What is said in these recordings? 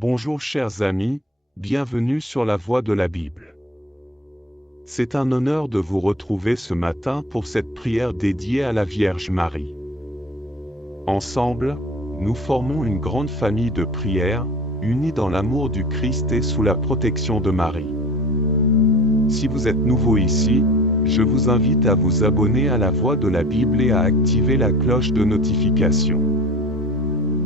Bonjour chers amis, bienvenue sur la Voix de la Bible. C'est un honneur de vous retrouver ce matin pour cette prière dédiée à la Vierge Marie. Ensemble, nous formons une grande famille de prières, unis dans l'amour du Christ et sous la protection de Marie. Si vous êtes nouveau ici, je vous invite à vous abonner à la Voix de la Bible et à activer la cloche de notification.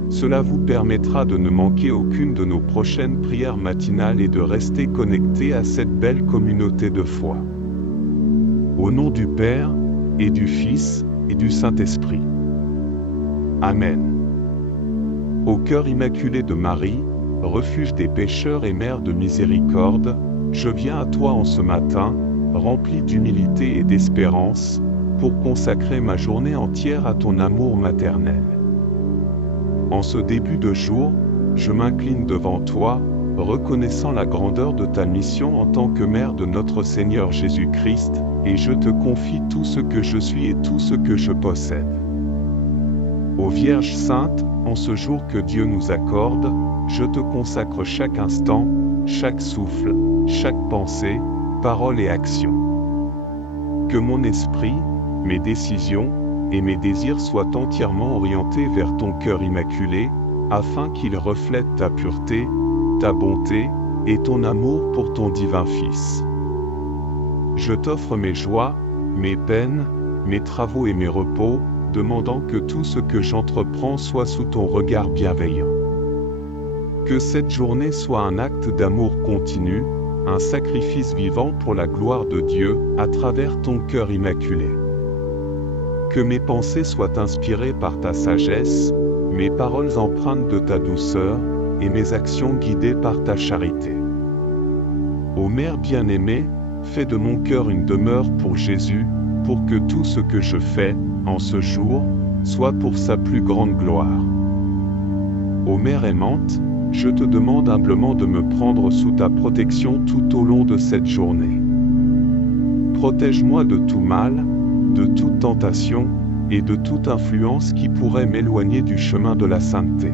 Cela vous permettra de ne manquer aucune de nos prochaines prières matinales et de rester connecté à cette belle communauté de foi. Au nom du Père, et du Fils, et du Saint-Esprit. Amen. Au cœur immaculé de Marie, refuge des pécheurs et mère de miséricorde, je viens à toi en ce matin, rempli d'humilité et d'espérance, pour consacrer ma journée entière à ton amour maternel. En ce début de jour, je m'incline devant toi, reconnaissant la grandeur de ta mission en tant que mère de notre Seigneur Jésus-Christ, et je te confie tout ce que je suis et tout ce que je possède. Ô Vierge Sainte, en ce jour que Dieu nous accorde, je te consacre chaque instant, chaque souffle, chaque pensée, parole et action. Que mon esprit, mes décisions, et mes désirs soient entièrement orientés vers ton cœur immaculé, afin qu'ils reflètent ta pureté, ta bonté, et ton amour pour ton divin Fils. Je t'offre mes joies, mes peines, mes travaux et mes repos, demandant que tout ce que j'entreprends soit sous ton regard bienveillant. Que cette journée soit un acte d'amour continu, un sacrifice vivant pour la gloire de Dieu, à travers ton cœur immaculé. Que mes pensées soient inspirées par ta sagesse, mes paroles empreintes de ta douceur, et mes actions guidées par ta charité. Ô Mère bien-aimée, fais de mon cœur une demeure pour Jésus, pour que tout ce que je fais, en ce jour, soit pour sa plus grande gloire. Ô Mère aimante, je te demande humblement de me prendre sous ta protection tout au long de cette journée. Protège-moi de tout mal, de toute tentation, et de toute influence qui pourrait m'éloigner du chemin de la sainteté.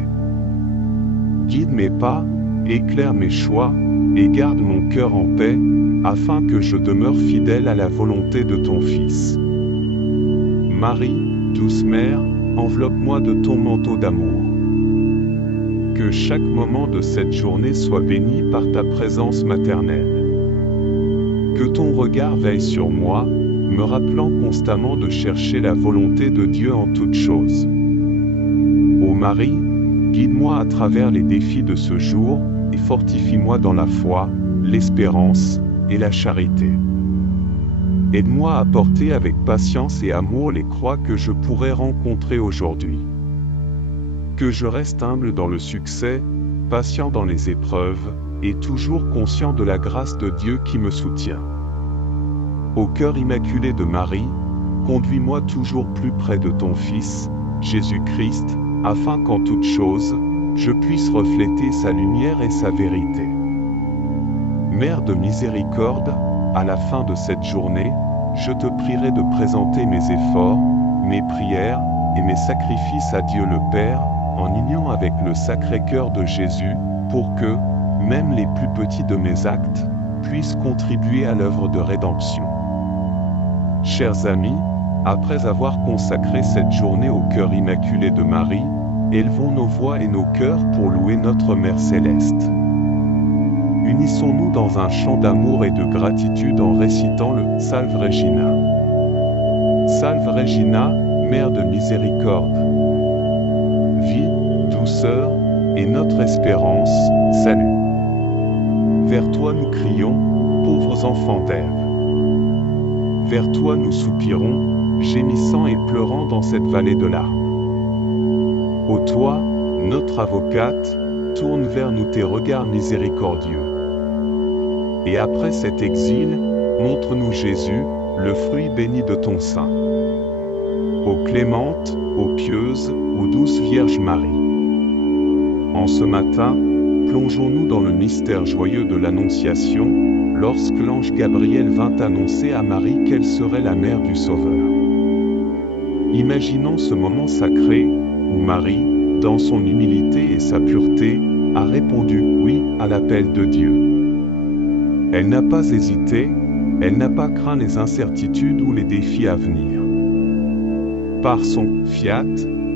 Guide mes pas, éclaire mes choix, et garde mon cœur en paix, afin que je demeure fidèle à la volonté de ton Fils. Marie, douce Mère, enveloppe-moi de ton manteau d'amour. Que chaque moment de cette journée soit béni par ta présence maternelle. Que ton regard veille sur moi, me rappelant constamment de chercher la volonté de Dieu en toutes choses. Ô Marie, guide-moi à travers les défis de ce jour, et fortifie-moi dans la foi, l'espérance, et la charité. Aide-moi à porter avec patience et amour les croix que je pourrais rencontrer aujourd'hui. Que je reste humble dans le succès, patient dans les épreuves, et toujours conscient de la grâce de Dieu qui me soutient. Au cœur immaculé de Marie, conduis-moi toujours plus près de ton Fils, Jésus-Christ, afin qu'en toutes choses, je puisse refléter sa lumière et sa vérité. Mère de miséricorde, à la fin de cette journée, je te prierai de présenter mes efforts, mes prières, et mes sacrifices à Dieu le Père, en union avec le Sacré-Cœur de Jésus, pour que, même les plus petits de mes actes, puissent contribuer à l'œuvre de rédemption. Chers amis, après avoir consacré cette journée au cœur immaculé de Marie, élevons nos voix et nos cœurs pour louer notre Mère Céleste. Unissons-nous dans un chant d'amour et de gratitude en récitant le Salve Regina. Salve Regina, Mère de miséricorde. Vie, douceur, et notre espérance, salut. Vers toi nous crions, pauvres enfants d'Ève. Vers toi nous soupirons, gémissant et pleurant dans cette vallée de larmes. Ô toi, notre avocate, tourne vers nous tes regards miséricordieux. Et après cet exil, montre-nous Jésus, le fruit béni de ton sein. Ô clémente, ô pieuse, ô douce Vierge Marie. En ce matin, plongeons-nous dans le mystère joyeux de l'Annonciation, lorsque l'ange Gabriel vint annoncer à Marie qu'elle serait la mère du Sauveur. Imaginons ce moment sacré, où Marie, dans son humilité et sa pureté, a répondu oui à l'appel de Dieu. Elle n'a pas hésité, elle n'a pas craint les incertitudes ou les défis à venir. Par son fiat,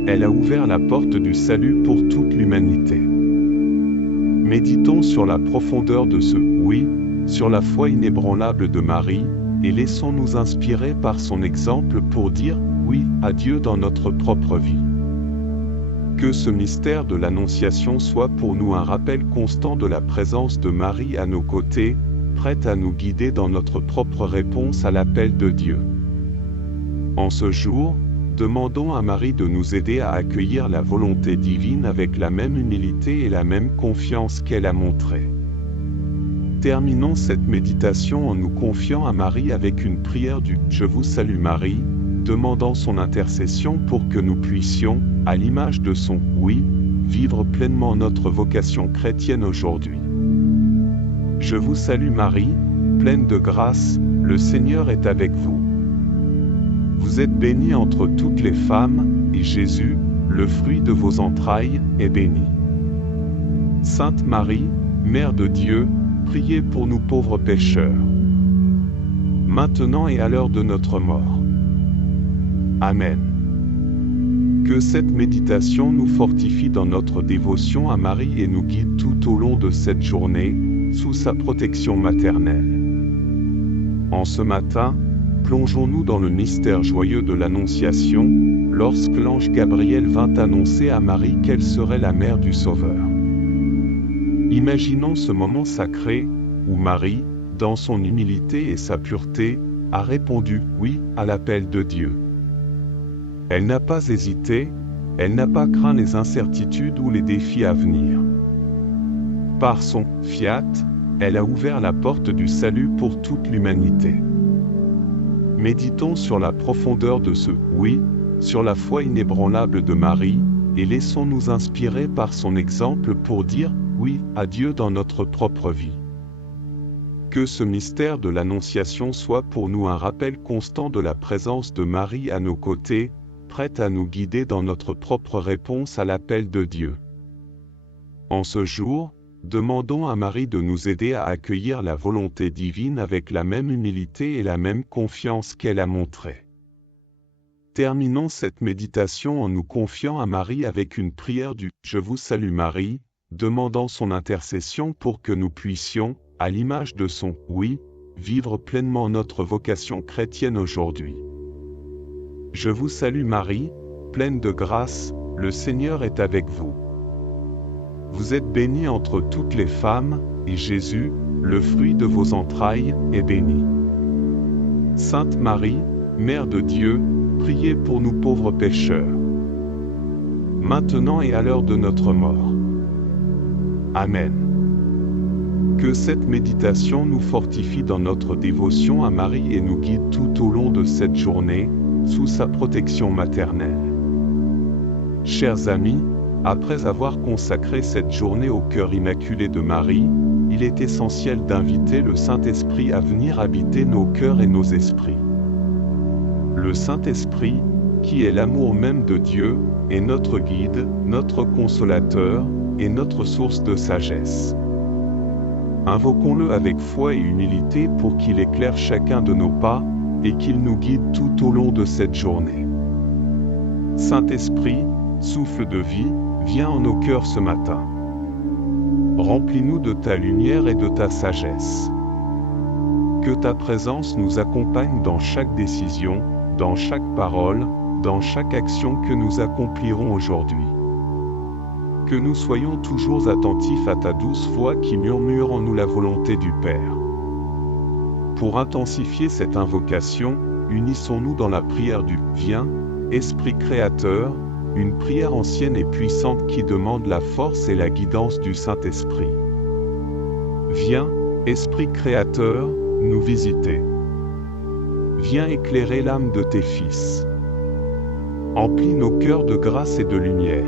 elle a ouvert la porte du salut pour toute l'humanité. Méditons sur la profondeur de ce oui, sur la foi inébranlable de Marie, et laissons-nous inspirer par son exemple pour dire oui à Dieu dans notre propre vie. Que ce mystère de l'Annonciation soit pour nous un rappel constant de la présence de Marie à nos côtés, prête à nous guider dans notre propre réponse à l'appel de Dieu. En ce jour, demandons à Marie de nous aider à accueillir la volonté divine avec la même humilité et la même confiance qu'elle a montrée. Terminons cette méditation en nous confiant à Marie avec une prière du « Je vous salue Marie », demandant son intercession pour que nous puissions, à l'image de son « oui », vivre pleinement notre vocation chrétienne aujourd'hui. Je vous salue Marie, pleine de grâce, le Seigneur est avec vous. Vous êtes bénie entre toutes les femmes, et Jésus, le fruit de vos entrailles, est béni. Sainte Marie, Mère de Dieu, priez pour nous pauvres pécheurs, maintenant et à l'heure de notre mort. Amen. Que cette méditation nous fortifie dans notre dévotion à Marie et nous guide tout au long de cette journée, sous sa protection maternelle. En ce matin, plongeons-nous dans le mystère joyeux de l'Annonciation, lorsque l'ange Gabriel vint annoncer à Marie qu'elle serait la mère du Sauveur. Imaginons ce moment sacré, où Marie, dans son humilité et sa pureté, a répondu oui à l'appel de Dieu. Elle n'a pas hésité, elle n'a pas craint les incertitudes ou les défis à venir. Par son fiat, elle a ouvert la porte du salut pour toute l'humanité. Méditons sur la profondeur de ce oui, sur la foi inébranlable de Marie, et laissons-nous inspirer par son exemple pour dire oui à Dieu dans notre propre vie. Que ce mystère de l'Annonciation soit pour nous un rappel constant de la présence de Marie à nos côtés, prête à nous guider dans notre propre réponse à l'appel de Dieu. En ce jour, demandons à Marie de nous aider à accueillir la volonté divine avec la même humilité et la même confiance qu'elle a montrée. Terminons cette méditation en nous confiant à Marie avec une prière du « Je vous salue Marie », demandant son intercession pour que nous puissions, à l'image de son « oui », vivre pleinement notre vocation chrétienne aujourd'hui. Je vous salue Marie, pleine de grâce, le Seigneur est avec vous. Vous êtes bénie entre toutes les femmes, et Jésus, le fruit de vos entrailles, est béni. Sainte Marie, Mère de Dieu, priez pour nous pauvres pécheurs, maintenant et à l'heure de notre mort. Amen. Que cette méditation nous fortifie dans notre dévotion à Marie et nous guide tout au long de cette journée, sous sa protection maternelle. Chers amis, après avoir consacré cette journée au cœur immaculé de Marie, il est essentiel d'inviter le Saint-Esprit à venir habiter nos cœurs et nos esprits. Le Saint-Esprit, qui est l'amour même de Dieu, est notre guide, notre consolateur, et notre source de sagesse. Invoquons-le avec foi et humilité pour qu'il éclaire chacun de nos pas, et qu'il nous guide tout au long de cette journée. Saint-Esprit, souffle de vie, viens en nos cœurs ce matin. Remplis-nous de ta lumière et de ta sagesse. Que ta présence nous accompagne dans chaque décision, dans chaque parole, dans chaque action que nous accomplirons aujourd'hui. Que nous soyons toujours attentifs à ta douce voix qui murmure en nous la volonté du Père. Pour intensifier cette invocation, unissons-nous dans la prière du « Viens, Esprit créateur », une prière ancienne et puissante qui demande la force et la guidance du Saint-Esprit. Viens, Esprit créateur, nous visiter. Viens éclairer l'âme de tes fils. Emplis nos cœurs de grâce et de lumière.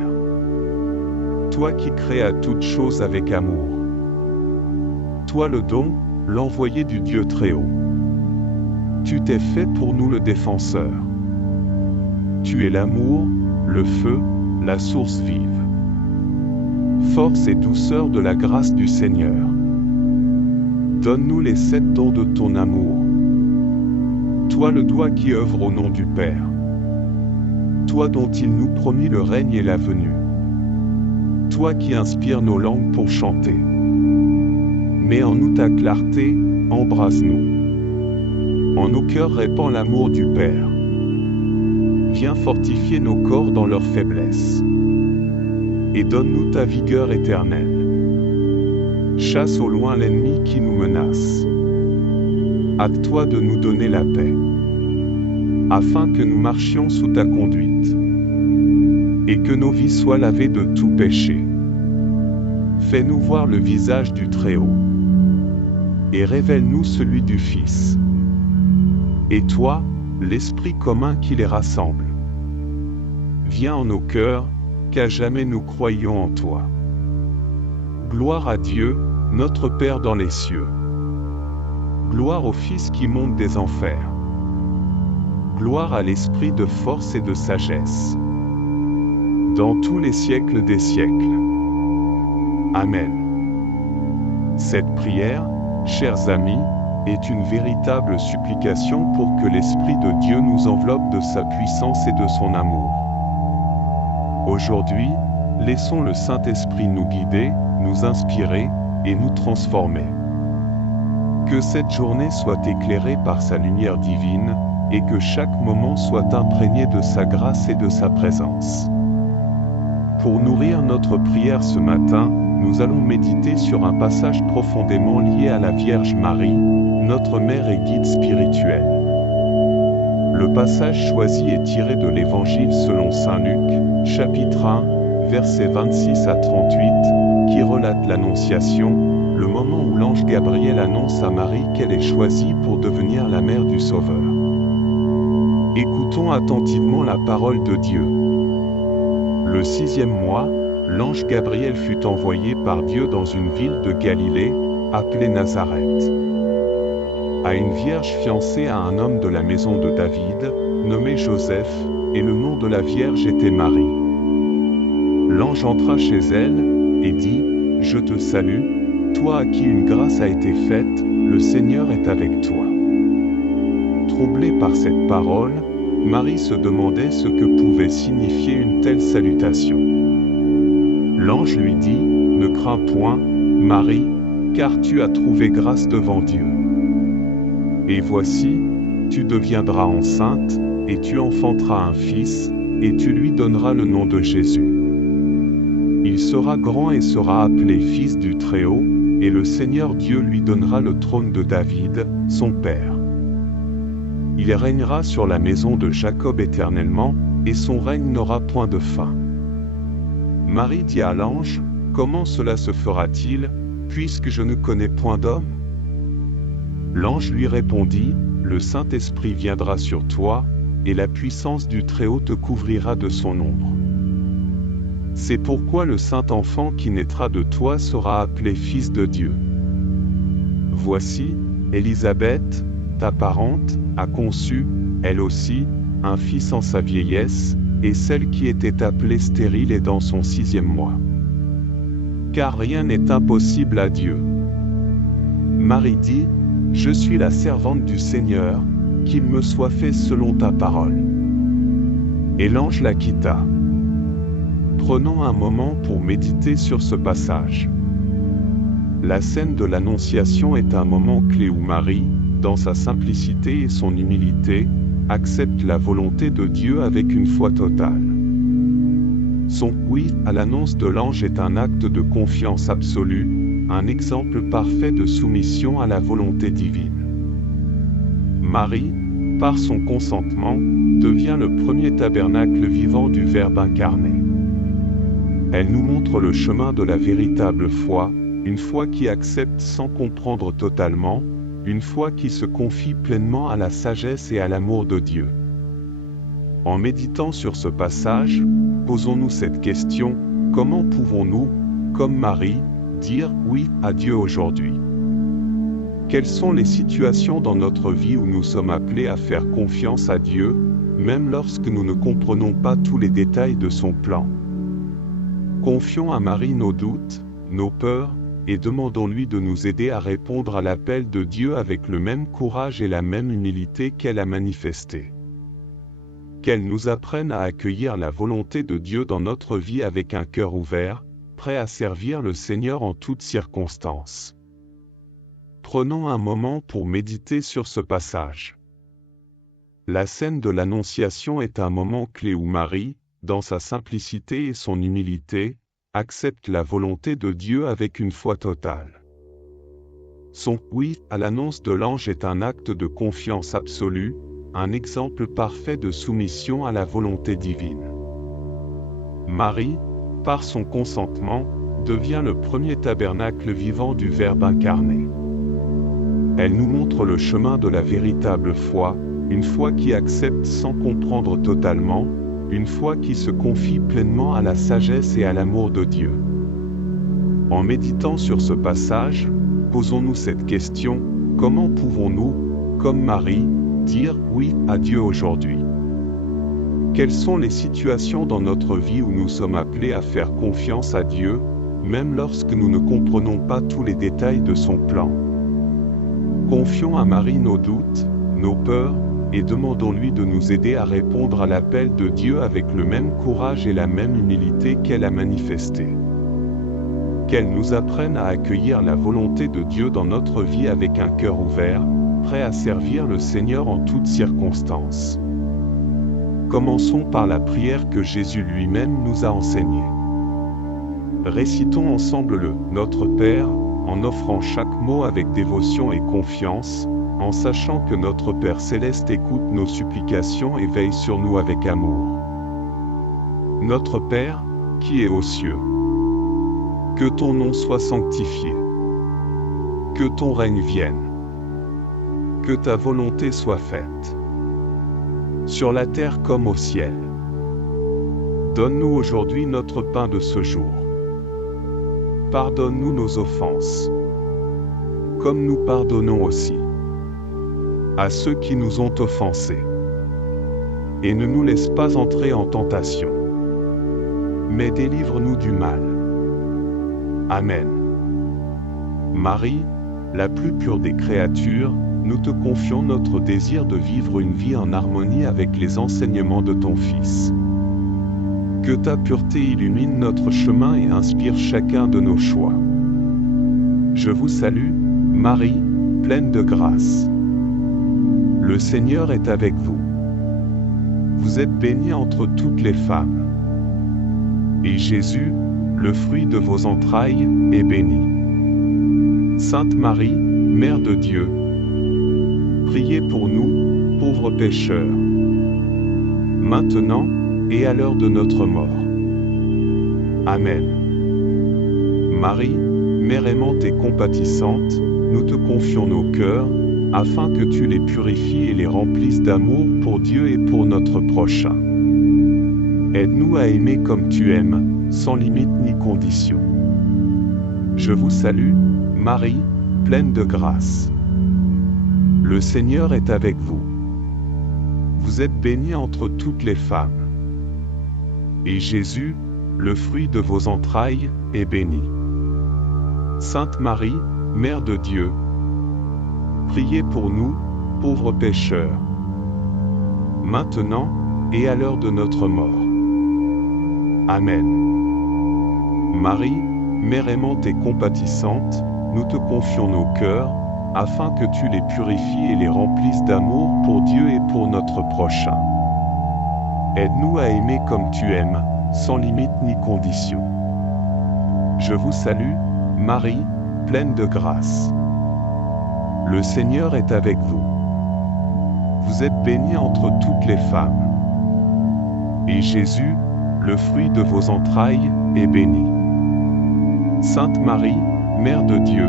Toi qui créas toutes choses avec amour. Toi le don, l'envoyé du Dieu Très-Haut. Tu t'es fait pour nous le défenseur. Tu es l'amour, le feu, la source vive. force et douceur de la grâce du Seigneur. Donne-nous les 7 dons de ton amour. Toi le doigt qui œuvre au nom du Père. Toi dont il nous promit le règne et la venue. Toi qui inspires nos langues pour chanter. Mets en nous ta clarté, embrase-nous. En nos cœurs répand l'amour du Père. Viens fortifier nos corps dans leur faiblesse. Et donne-nous ta vigueur éternelle. Chasse au loin l'ennemi qui nous menace. Hâte-toi de nous donner la paix, afin que nous marchions sous ta conduite, et que nos vies soient lavées de tout péché. Fais-nous voir le visage du Très-Haut, et révèle-nous celui du Fils. Et toi, l'Esprit commun qui les rassemble. Viens en nos cœurs, qu'à jamais nous croyons en toi. Gloire à Dieu, notre Père dans les cieux. Gloire au Fils qui monte des enfers. Gloire à l'Esprit de force et de sagesse. Dans tous les siècles des siècles. Amen. Cette prière, chers amis, est une véritable supplication pour que l'Esprit de Dieu nous enveloppe de sa puissance et de son amour. Aujourd'hui, laissons le Saint-Esprit nous guider, nous inspirer et nous transformer. Que cette journée soit éclairée par sa lumière divine, et que chaque moment soit imprégné de sa grâce et de sa présence. Pour nourrir notre prière ce matin, nous allons méditer sur un passage profondément lié à la Vierge Marie, notre mère et guide spirituel. Le passage choisi est tiré de l'Évangile selon saint Luc, chapitre 1, versets 26 à 38, qui relate l'Annonciation, le moment où l'ange Gabriel annonce à Marie qu'elle est choisie pour devenir la mère du Sauveur. Écoutons attentivement la parole de Dieu. Le 6e mois, l'ange Gabriel fut envoyé par Dieu dans une ville de Galilée, appelée Nazareth, à une vierge fiancée à un homme de la maison de David, nommé Joseph, et le nom de la vierge était Marie. L'ange entra chez elle, et dit, « Je te salue, toi à qui une grâce a été faite, le Seigneur est avec toi. » Troublée par cette parole, Marie se demandait ce que pouvait signifier une telle salutation. L'ange lui dit, « Ne crains point, Marie, car tu as trouvé grâce devant Dieu. Et voici, tu deviendras enceinte, et tu enfanteras un fils, et tu lui donneras le nom de Jésus. Il sera grand et sera appelé Fils du Très-Haut, et le Seigneur Dieu lui donnera le trône de David, son père. Il régnera sur la maison de Jacob éternellement, et son règne n'aura point de fin. » Marie dit à l'ange, « Comment cela se fera-t-il, puisque je ne connais point d'homme ?» L'ange lui répondit, « Le Saint-Esprit viendra sur toi, et la puissance du Très-Haut te couvrira de son ombre. C'est pourquoi le Saint-Enfant qui naîtra de toi sera appelé Fils de Dieu. Voici, Élisabeth, ta parente, a conçu, elle aussi, un fils en sa vieillesse, et celle qui était appelée stérile est dans son 6e mois. Car rien n'est impossible à Dieu. » Marie dit, « Je suis la servante du Seigneur, qu'il me soit fait selon ta parole. » Et l'ange la quitta. Prenons un moment pour méditer sur ce passage. La scène de l'Annonciation est un moment clé où Marie, dans sa simplicité et son humilité, accepte la volonté de Dieu avec une foi totale. Son oui à l'annonce de l'ange est un acte de confiance absolue, un exemple parfait de soumission à la volonté divine. Marie, par son consentement, devient le premier tabernacle vivant du Verbe incarné. Elle nous montre le chemin de la véritable foi, une foi qui accepte sans comprendre totalement, une foi qui se confie pleinement à la sagesse et à l'amour de Dieu. En méditant sur ce passage, posons-nous cette question, comment pouvons-nous, comme Marie, dire oui à Dieu aujourd'hui? Quelles sont les situations dans notre vie où nous sommes appelés à faire confiance à Dieu, même lorsque nous ne comprenons pas tous les détails de son plan? Confions à Marie nos doutes, nos peurs, et demandons-lui de nous aider à répondre à l'appel de Dieu avec le même courage et la même humilité qu'elle a manifesté. Qu'elle nous apprenne à accueillir la volonté de Dieu dans notre vie avec un cœur ouvert, prêt à servir le Seigneur en toutes circonstances. Prenons un moment pour méditer sur ce passage. La scène de l'Annonciation est un moment clé où Marie, dans sa simplicité et son humilité, accepte la volonté de Dieu avec une foi totale. Son « oui » à l'annonce de l'ange est un acte de confiance absolue, un exemple parfait de soumission à la volonté divine. Marie, par son consentement, devient le premier tabernacle vivant du Verbe incarné. Elle nous montre le chemin de la véritable foi, une foi qui accepte sans comprendre totalement, une foi qui se confie pleinement à la sagesse et à l'amour de Dieu. En méditant sur ce passage, posons-nous cette question: comment pouvons-nous, comme Marie, dire oui à Dieu aujourd'hui? Quelles sont les situations dans notre vie où nous sommes appelés à faire confiance à Dieu, même lorsque nous ne comprenons pas tous les détails de son plan? Confions à Marie nos doutes, nos peurs, et demandons-lui de nous aider à répondre à l'appel de Dieu avec le même courage et la même humilité qu'elle a manifesté. Qu'elle nous apprenne à accueillir la volonté de Dieu dans notre vie avec un cœur ouvert, prêt à servir le Seigneur en toutes circonstances. Commençons par la prière que Jésus lui-même nous a enseignée. Récitons ensemble le « Notre Père » en offrant chaque mot avec dévotion et confiance, en sachant que notre Père Céleste écoute nos supplications et veille sur nous avec amour. Notre Père, qui es aux cieux, que ton nom soit sanctifié, que ton règne vienne, que ta volonté soit faite, sur la terre comme au ciel. Donne-nous aujourd'hui notre pain de ce jour. Pardonne-nous nos offenses, comme nous pardonnons aussi à ceux qui nous ont offensés. Et ne nous laisse pas entrer en tentation, mais délivre-nous du mal. Amen. Marie, la plus pure des créatures, nous te confions notre désir de vivre une vie en harmonie avec les enseignements de ton Fils. Que ta pureté illumine notre chemin et inspire chacun de nos choix. Je vous salue, Marie, pleine de grâce. Le Seigneur est avec vous. Vous êtes bénie entre toutes les femmes. Et Jésus, le fruit de vos entrailles, est béni. Sainte Marie, Mère de Dieu, priez pour nous, pauvres pécheurs, maintenant et à l'heure de notre mort. Amen. Marie, Mère aimante et compatissante, nous te confions nos cœurs, afin que tu les purifies et les remplisses d'amour pour Dieu et pour notre prochain. Aide-nous à aimer comme tu aimes, sans limite ni condition. Je vous salue, Marie, pleine de grâce. Le Seigneur est avec vous. Vous êtes bénie entre toutes les femmes. Et Jésus, le fruit de vos entrailles, est béni. Sainte Marie, Mère de Dieu, priez pour nous, pauvres pécheurs, maintenant et à l'heure de notre mort. Amen. Marie, Mère aimante et compatissante, nous te confions nos cœurs, afin que tu les purifies et les remplisses d'amour pour Dieu et pour notre prochain. Aide-nous à aimer comme tu aimes, sans limite ni condition. Je vous salue, Marie, pleine de grâce. Le Seigneur est avec vous. Vous êtes bénie entre toutes les femmes. Et Jésus, le fruit de vos entrailles, est béni. Sainte Marie, Mère de Dieu,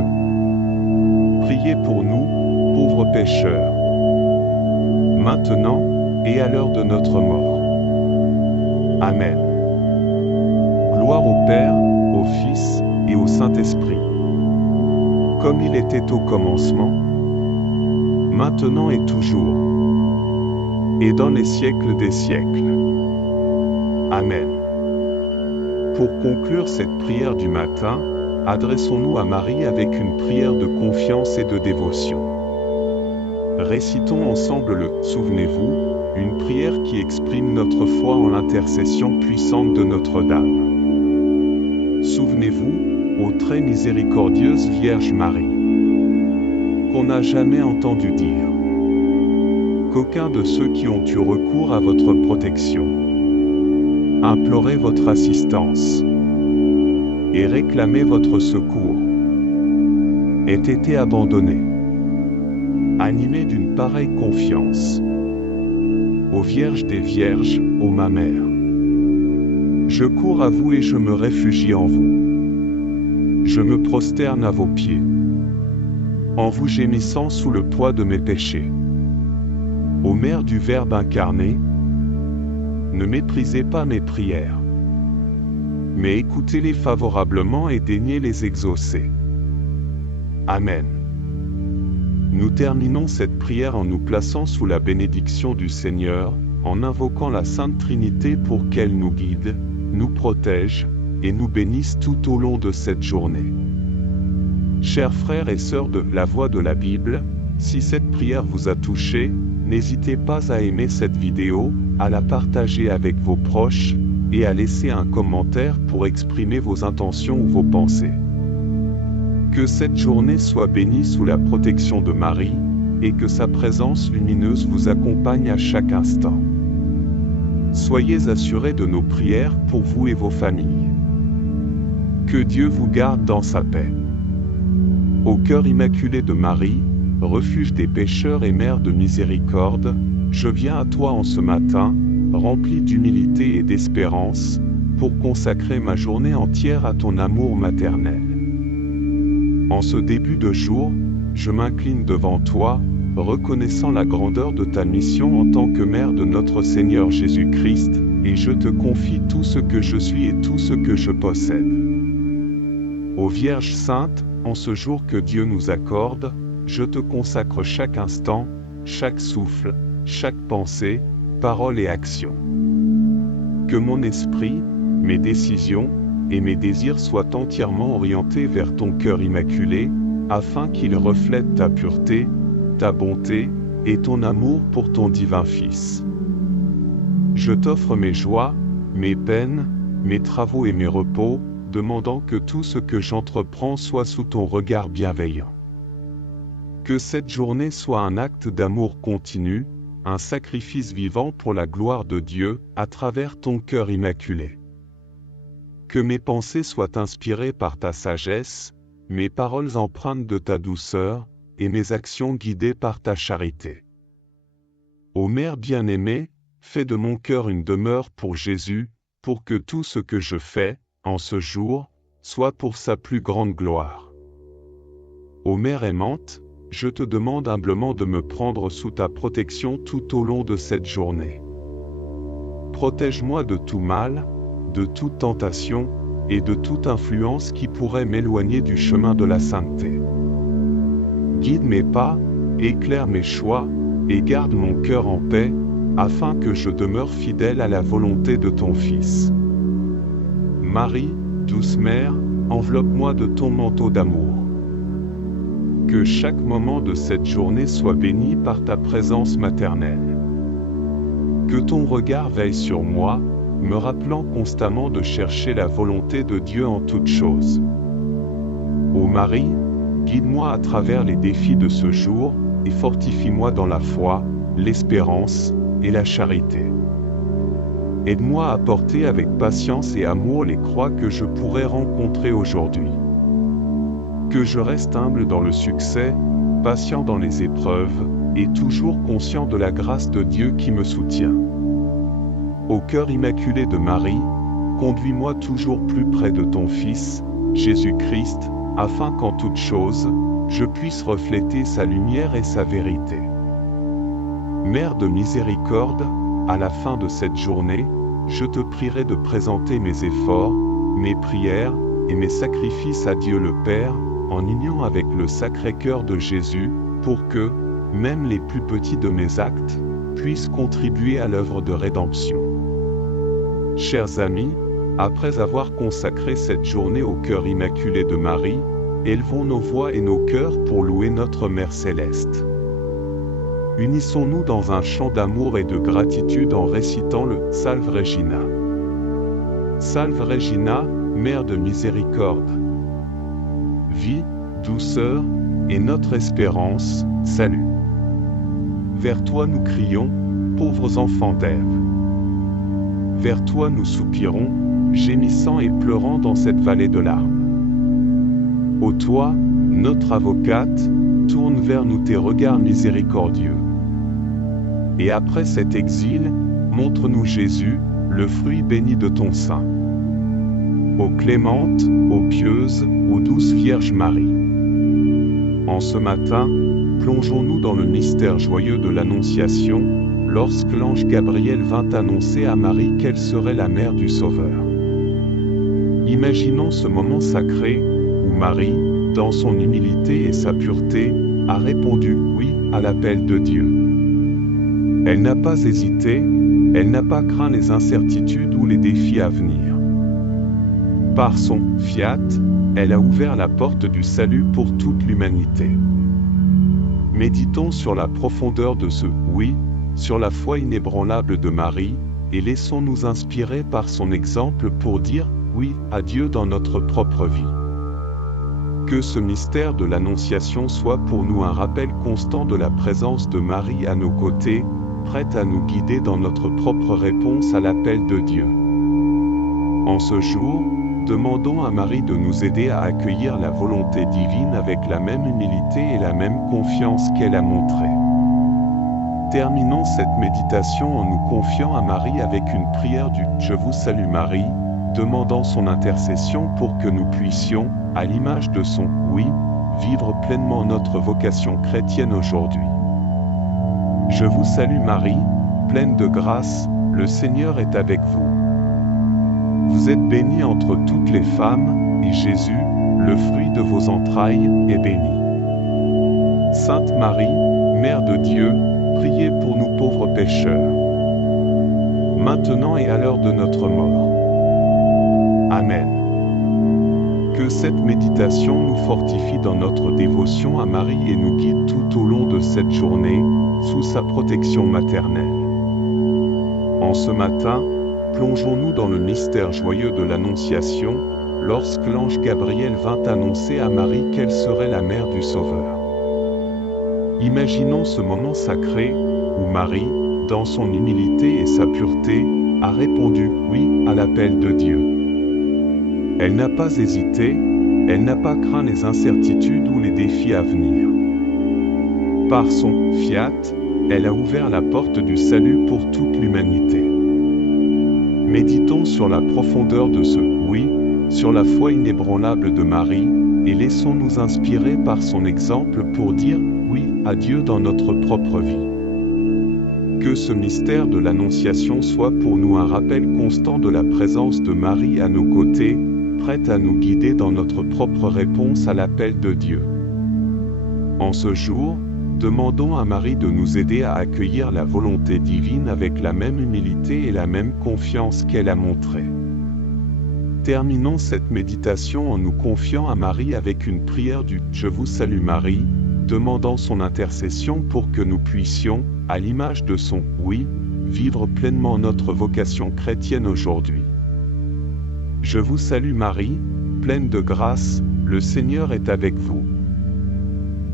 priez pour nous, pauvres pécheurs, maintenant et à l'heure de notre mort. Amen. Gloire au Père, au Fils et au Saint-Esprit, comme il était au commencement, maintenant et toujours, et dans les siècles des siècles. Amen. Pour conclure cette prière du matin, adressons-nous à Marie avec une prière de confiance et de dévotion. Récitons ensemble le « Souvenez-vous », une prière qui exprime notre foi en l'intercession puissante de Notre-Dame. Souvenez-vous, ô très miséricordieuse Vierge Marie, qu'on n'a jamais entendu dire qu'aucun de ceux qui ont eu recours à votre protection, imploré votre assistance et réclamé votre secours, ait été abandonné. Animé d'une pareille confiance, ô Vierge des Vierges, ô ma Mère, je cours à vous et je me réfugie en vous. Je me prosterne à vos pieds, en vous gémissant sous le poids de mes péchés. Ô Mère du Verbe incarné, ne méprisez pas mes prières, mais écoutez-les favorablement et daignez les exaucer. Amen. Nous terminons cette prière en nous plaçant sous la bénédiction du Seigneur, en invoquant la Sainte Trinité pour qu'elle nous guide, nous protège, et nous bénisse tout au long de cette journée. Chers frères et sœurs de la Voix de la Bible, si cette prière vous a touché, n'hésitez pas à aimer cette vidéo, à la partager avec vos proches, et à laisser un commentaire pour exprimer vos intentions ou vos pensées. Que cette journée soit bénie sous la protection de Marie, et que sa présence lumineuse vous accompagne à chaque instant. Soyez assurés de nos prières pour vous et vos familles. Que Dieu vous garde dans sa paix. Au cœur immaculé de Marie, refuge des pécheurs et mère de miséricorde, je viens à toi en ce matin, rempli d'humilité et d'espérance, pour consacrer ma journée entière à ton amour maternel. En ce début de jour, je m'incline devant toi, reconnaissant la grandeur de ta mission en tant que mère de notre Seigneur Jésus-Christ, et je te confie tout ce que je suis et tout ce que je possède. Ô Vierge Sainte, en ce jour que Dieu nous accorde, je te consacre chaque instant, chaque souffle, chaque pensée, parole et action. Que mon esprit, mes décisions, et mes désirs soient entièrement orientés vers ton cœur immaculé, afin qu'ils reflètent ta pureté, ta bonté, et ton amour pour ton divin Fils. Je t'offre mes joies, mes peines, mes travaux et mes repos, demandant que tout ce que j'entreprends soit sous ton regard bienveillant. Que cette journée soit un acte d'amour continu, un sacrifice vivant pour la gloire de Dieu, à travers ton cœur immaculé. Que mes pensées soient inspirées par ta sagesse, mes paroles empreintes de ta douceur, et mes actions guidées par ta charité. Ô Mère bien-aimée, fais de mon cœur une demeure pour Jésus, pour que tout ce que je fais, en ce jour, soit pour sa plus grande gloire. Ô Mère aimante, je te demande humblement de me prendre sous ta protection tout au long de cette journée. Protège-moi de tout mal, de toute tentation, et de toute influence qui pourrait m'éloigner du chemin de la sainteté. Guide mes pas, éclaire mes choix, et garde mon cœur en paix, afin que je demeure fidèle à la volonté de ton Fils. Marie, douce Mère, enveloppe-moi de ton manteau d'amour. Que chaque moment de cette journée soit béni par ta présence maternelle. Que ton regard veille sur moi, me rappelant constamment de chercher la volonté de Dieu en toutes choses. Ô Marie, guide-moi à travers les défis de ce jour, et fortifie-moi dans la foi, l'espérance et la charité. Aide-moi à porter avec patience et amour les croix que je pourrais rencontrer aujourd'hui. Que je reste humble dans le succès, patient dans les épreuves, et toujours conscient de la grâce de Dieu qui me soutient. Au cœur immaculé de Marie, conduis-moi toujours plus près de ton Fils, Jésus-Christ, afin qu'en toute chose, je puisse refléter sa lumière et sa vérité. Mère de miséricorde, à la fin de cette journée, je te prierai de présenter mes efforts, mes prières et mes sacrifices à Dieu le Père, en union avec le Sacré-Cœur de Jésus, pour que, même les plus petits de mes actes, puissent contribuer à l'œuvre de rédemption. Chers amis, après avoir consacré cette journée au cœur immaculé de Marie, élevons nos voix et nos cœurs pour louer notre Mère Céleste. Unissons-nous dans un chant d'amour et de gratitude en récitant le Salve Regina. Salve Regina, Mère de miséricorde. Vie, douceur, et notre espérance, salut. Vers toi nous crions, pauvres enfants d'Ève. Vers toi nous soupirons, gémissant et pleurant dans cette vallée de larmes. Ô toi, notre avocate, tourne vers nous tes regards miséricordieux. Et après cet exil, montre-nous Jésus, le fruit béni de ton sein. Ô clémente, ô pieuse, ô douce Vierge Marie. En ce matin, plongeons-nous dans le mystère joyeux de l'Annonciation, lorsque l'ange Gabriel vint annoncer à Marie qu'elle serait la mère du Sauveur. Imaginons ce moment sacré, où Marie, dans son humilité et sa pureté, a répondu « oui » à l'appel de Dieu. Elle n'a pas hésité, elle n'a pas craint les incertitudes ou les défis à venir. Par son « fiat », elle a ouvert la porte du salut pour toute l'humanité. Méditons sur la profondeur de ce « oui », sur la foi inébranlable de Marie, et laissons-nous inspirer par son exemple pour dire « oui » à Dieu dans notre propre vie. Que ce mystère de l'Annonciation soit pour nous un rappel constant de la présence de Marie à nos côtés, prête à nous guider dans notre propre réponse à l'appel de Dieu. En ce jour, demandons à Marie de nous aider à accueillir la volonté divine avec la même humilité et la même confiance qu'elle a montrée. Terminons cette méditation en nous confiant à Marie avec une prière du « Je vous salue Marie », demandant son intercession pour que nous puissions, à l'image de son « oui », vivre pleinement notre vocation chrétienne aujourd'hui. Je vous salue Marie, pleine de grâce, le Seigneur est avec vous. Vous êtes bénie entre toutes les femmes, et Jésus, le fruit de vos entrailles, est béni. Sainte Marie, Mère de Dieu, priez pour nous pauvres pécheurs, maintenant et à l'heure de notre mort. Amen. Que cette méditation nous fortifie dans notre dévotion à Marie et nous guide tout au long de cette journée, sous sa protection maternelle. En ce matin, plongeons-nous dans le mystère joyeux de l'Annonciation, lorsque l'ange Gabriel vint annoncer à Marie qu'elle serait la mère du Sauveur. Imaginons ce moment sacré, où Marie, dans son humilité et sa pureté, a répondu « oui » à l'appel de Dieu. Elle n'a pas hésité, elle n'a pas craint les incertitudes ou les défis à venir. Par son « fiat », elle a ouvert la porte du salut pour toute l'humanité. Méditons sur la profondeur de ce « oui », sur la foi inébranlable de Marie, et laissons-nous inspirer par son exemple pour dire « oui » à Dieu dans notre propre vie. Que ce mystère de l'Annonciation soit pour nous un rappel constant de la présence de Marie à nos côtés, prête à nous guider dans notre propre réponse à l'appel de Dieu. En ce jour, demandons à Marie de nous aider à accueillir la volonté divine avec la même humilité et la même confiance qu'elle a montrée. Terminons cette méditation en nous confiant à Marie avec une prière du « Je vous salue Marie », demandant son intercession pour que nous puissions, à l'image de son « oui », vivre pleinement notre vocation chrétienne aujourd'hui. Je vous salue Marie, pleine de grâce, le Seigneur est avec vous.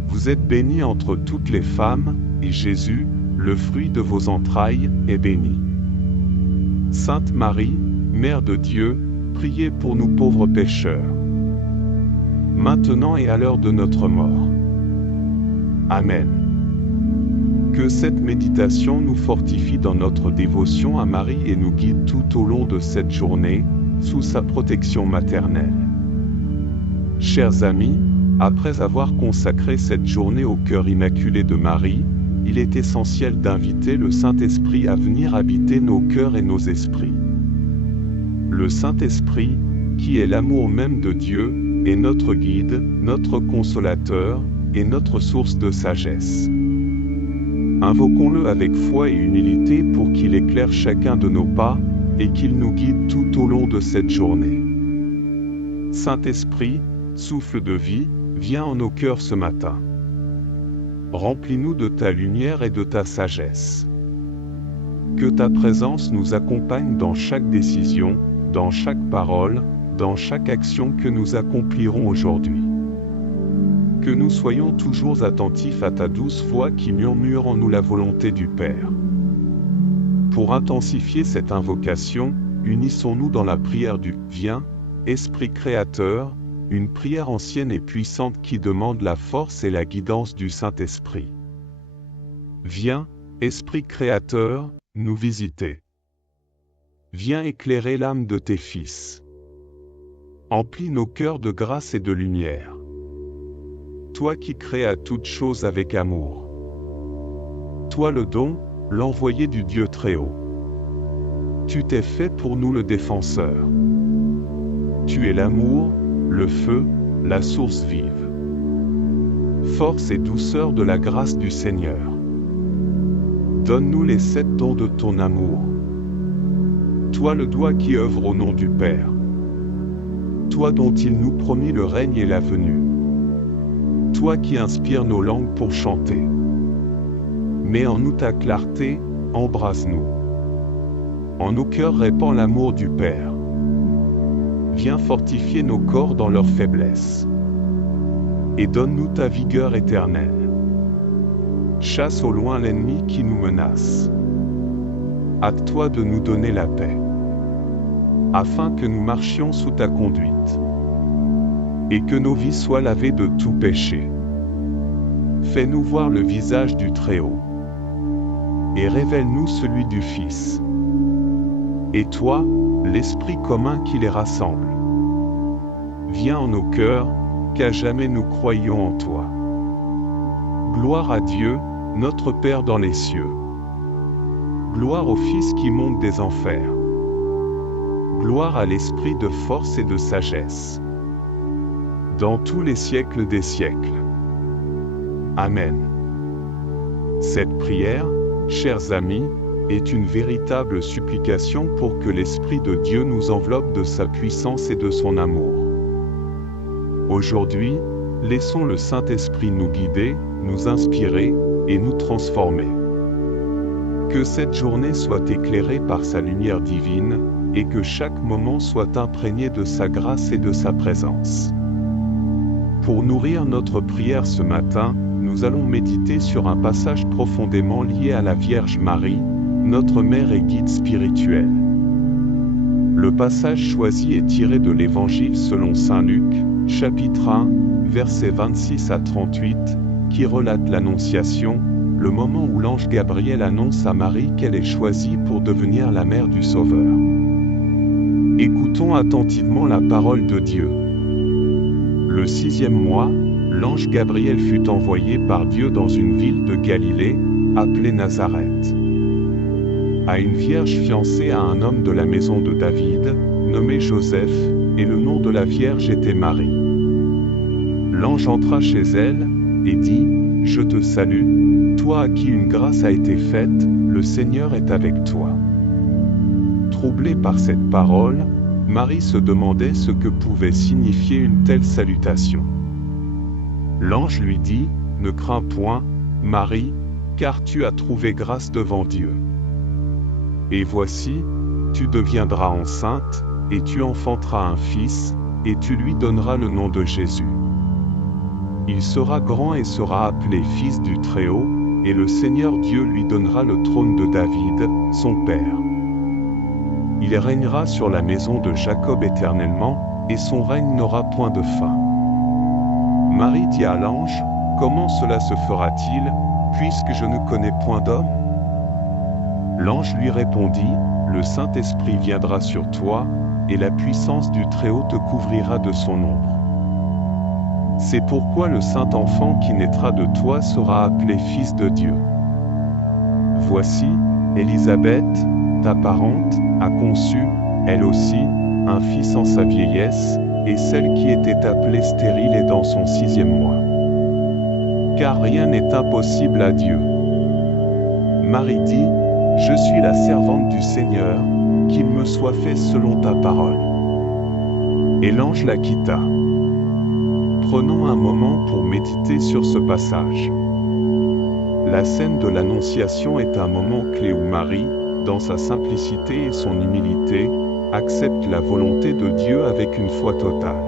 Vous êtes bénie entre toutes les femmes, et Jésus, le fruit de vos entrailles, est béni. Sainte Marie, Mère de Dieu, priez pour nous pauvres pécheurs, maintenant et à l'heure de notre mort. Amen. Que cette méditation nous fortifie dans notre dévotion à Marie et nous guide tout au long de cette journée, sous sa protection maternelle. Chers amis, après avoir consacré cette journée au cœur immaculé de Marie, il est essentiel d'inviter le Saint-Esprit à venir habiter nos cœurs et nos esprits. Le Saint-Esprit, qui est l'amour même de Dieu, est notre guide, notre consolateur, et notre source de sagesse. Invoquons-le avec foi et humilité pour qu'il éclaire chacun de nos pas, et qu'il nous guide tout au long de cette journée. Saint-Esprit, souffle de vie, viens en nos cœurs ce matin. Remplis-nous de ta lumière et de ta sagesse. Que ta présence nous accompagne dans chaque décision, dans chaque parole, dans chaque action que nous accomplirons aujourd'hui. Que nous soyons toujours attentifs à ta douce voix qui murmure en nous la volonté du Père. Pour intensifier cette invocation, unissons-nous dans la prière du « Viens, Esprit créateur », une prière ancienne et puissante qui demande la force et la guidance du Saint-Esprit. Viens, Esprit créateur, nous visiter. Viens éclairer l'âme de tes fils. Emplis nos cœurs de grâce et de lumière. Toi qui créas toutes choses avec amour. Toi le don, l'envoyé du Dieu Très-Haut. Tu t'es fait pour nous le défenseur. Tu es l'amour, le feu, la source vive. Force et douceur de la grâce du Seigneur. Donne-nous les 7 dons de ton amour. Toi le doigt qui œuvre au nom du Père. Toi dont il nous promit le règne et la venue. Toi qui inspires nos langues pour chanter. Mets en nous ta clarté, embrase-nous. En nos cœurs répand l'amour du Père. Viens fortifier nos corps dans leur faiblesse. Et donne-nous ta vigueur éternelle. Chasse au loin l'ennemi qui nous menace. Hâte-toi de nous donner la paix. Afin que nous marchions sous ta conduite. Et que nos vies soient lavées de tout péché. Fais-nous voir le visage du Très-Haut. Et révèle-nous celui du Fils. Et toi, l'Esprit commun qui les rassemble. Viens en nos cœurs, qu'à jamais nous croyons en toi. Gloire à Dieu, notre Père dans les cieux. Gloire au Fils qui monte des enfers. Gloire à l'Esprit de force et de sagesse. Dans tous les siècles des siècles. Amen. Cette prière, chers amis, est une véritable supplication pour que l'Esprit de Dieu nous enveloppe de sa puissance et de son amour. Aujourd'hui, laissons le Saint-Esprit nous guider, nous inspirer et nous transformer. Que cette journée soit éclairée par sa lumière divine, et que chaque moment soit imprégné de sa grâce et de sa présence. Pour nourrir notre prière ce matin, nous allons méditer sur un passage profondément lié à la Vierge Marie, notre mère et guide spirituelle. Le passage choisi est tiré de l'Évangile selon saint Luc, chapitre 1, versets 26 à 38, qui relate l'Annonciation, le moment où l'ange Gabriel annonce à Marie qu'elle est choisie pour devenir la mère du Sauveur. Écoutons attentivement la parole de Dieu. Le 6e mois, l'ange Gabriel fut envoyé par Dieu dans une ville de Galilée, appelée Nazareth, à une vierge fiancée à un homme de la maison de David, nommé Joseph, et le nom de la vierge était Marie. L'ange entra chez elle, et dit, « Je te salue, toi à qui une grâce a été faite, le Seigneur est avec toi. » Troublée par cette parole, Marie se demandait ce que pouvait signifier une telle salutation. L'ange lui dit, « Ne crains point, Marie, car tu as trouvé grâce devant Dieu. Et voici, tu deviendras enceinte, et tu enfanteras un fils, et tu lui donneras le nom de Jésus. Il sera grand et sera appelé Fils du Très-Haut, et le Seigneur Dieu lui donnera le trône de David, son père. Il régnera sur la maison de Jacob éternellement, et son règne n'aura point de fin. » Marie dit à l'ange, « Comment cela se fera-t-il, puisque je ne connais point d'homme ?» L'ange lui répondit, « Le Saint-Esprit viendra sur toi, et la puissance du Très-Haut te couvrira de son ombre. C'est pourquoi le Saint-Enfant qui naîtra de toi sera appelé Fils de Dieu. Voici, Élisabeth, ta parente, a conçu, elle aussi, un fils en sa vieillesse, et celle qui était appelée stérile est dans son 6e mois. Car rien n'est impossible à Dieu. » Marie dit, « Je suis la servante du Seigneur, qu'il me soit fait selon ta parole. Et l'ange la quitta. Prenons un moment pour méditer sur ce passage. La scène de l'Annonciation est un moment clé où Marie, dans sa simplicité et son humilité, accepte la volonté de Dieu avec une foi totale.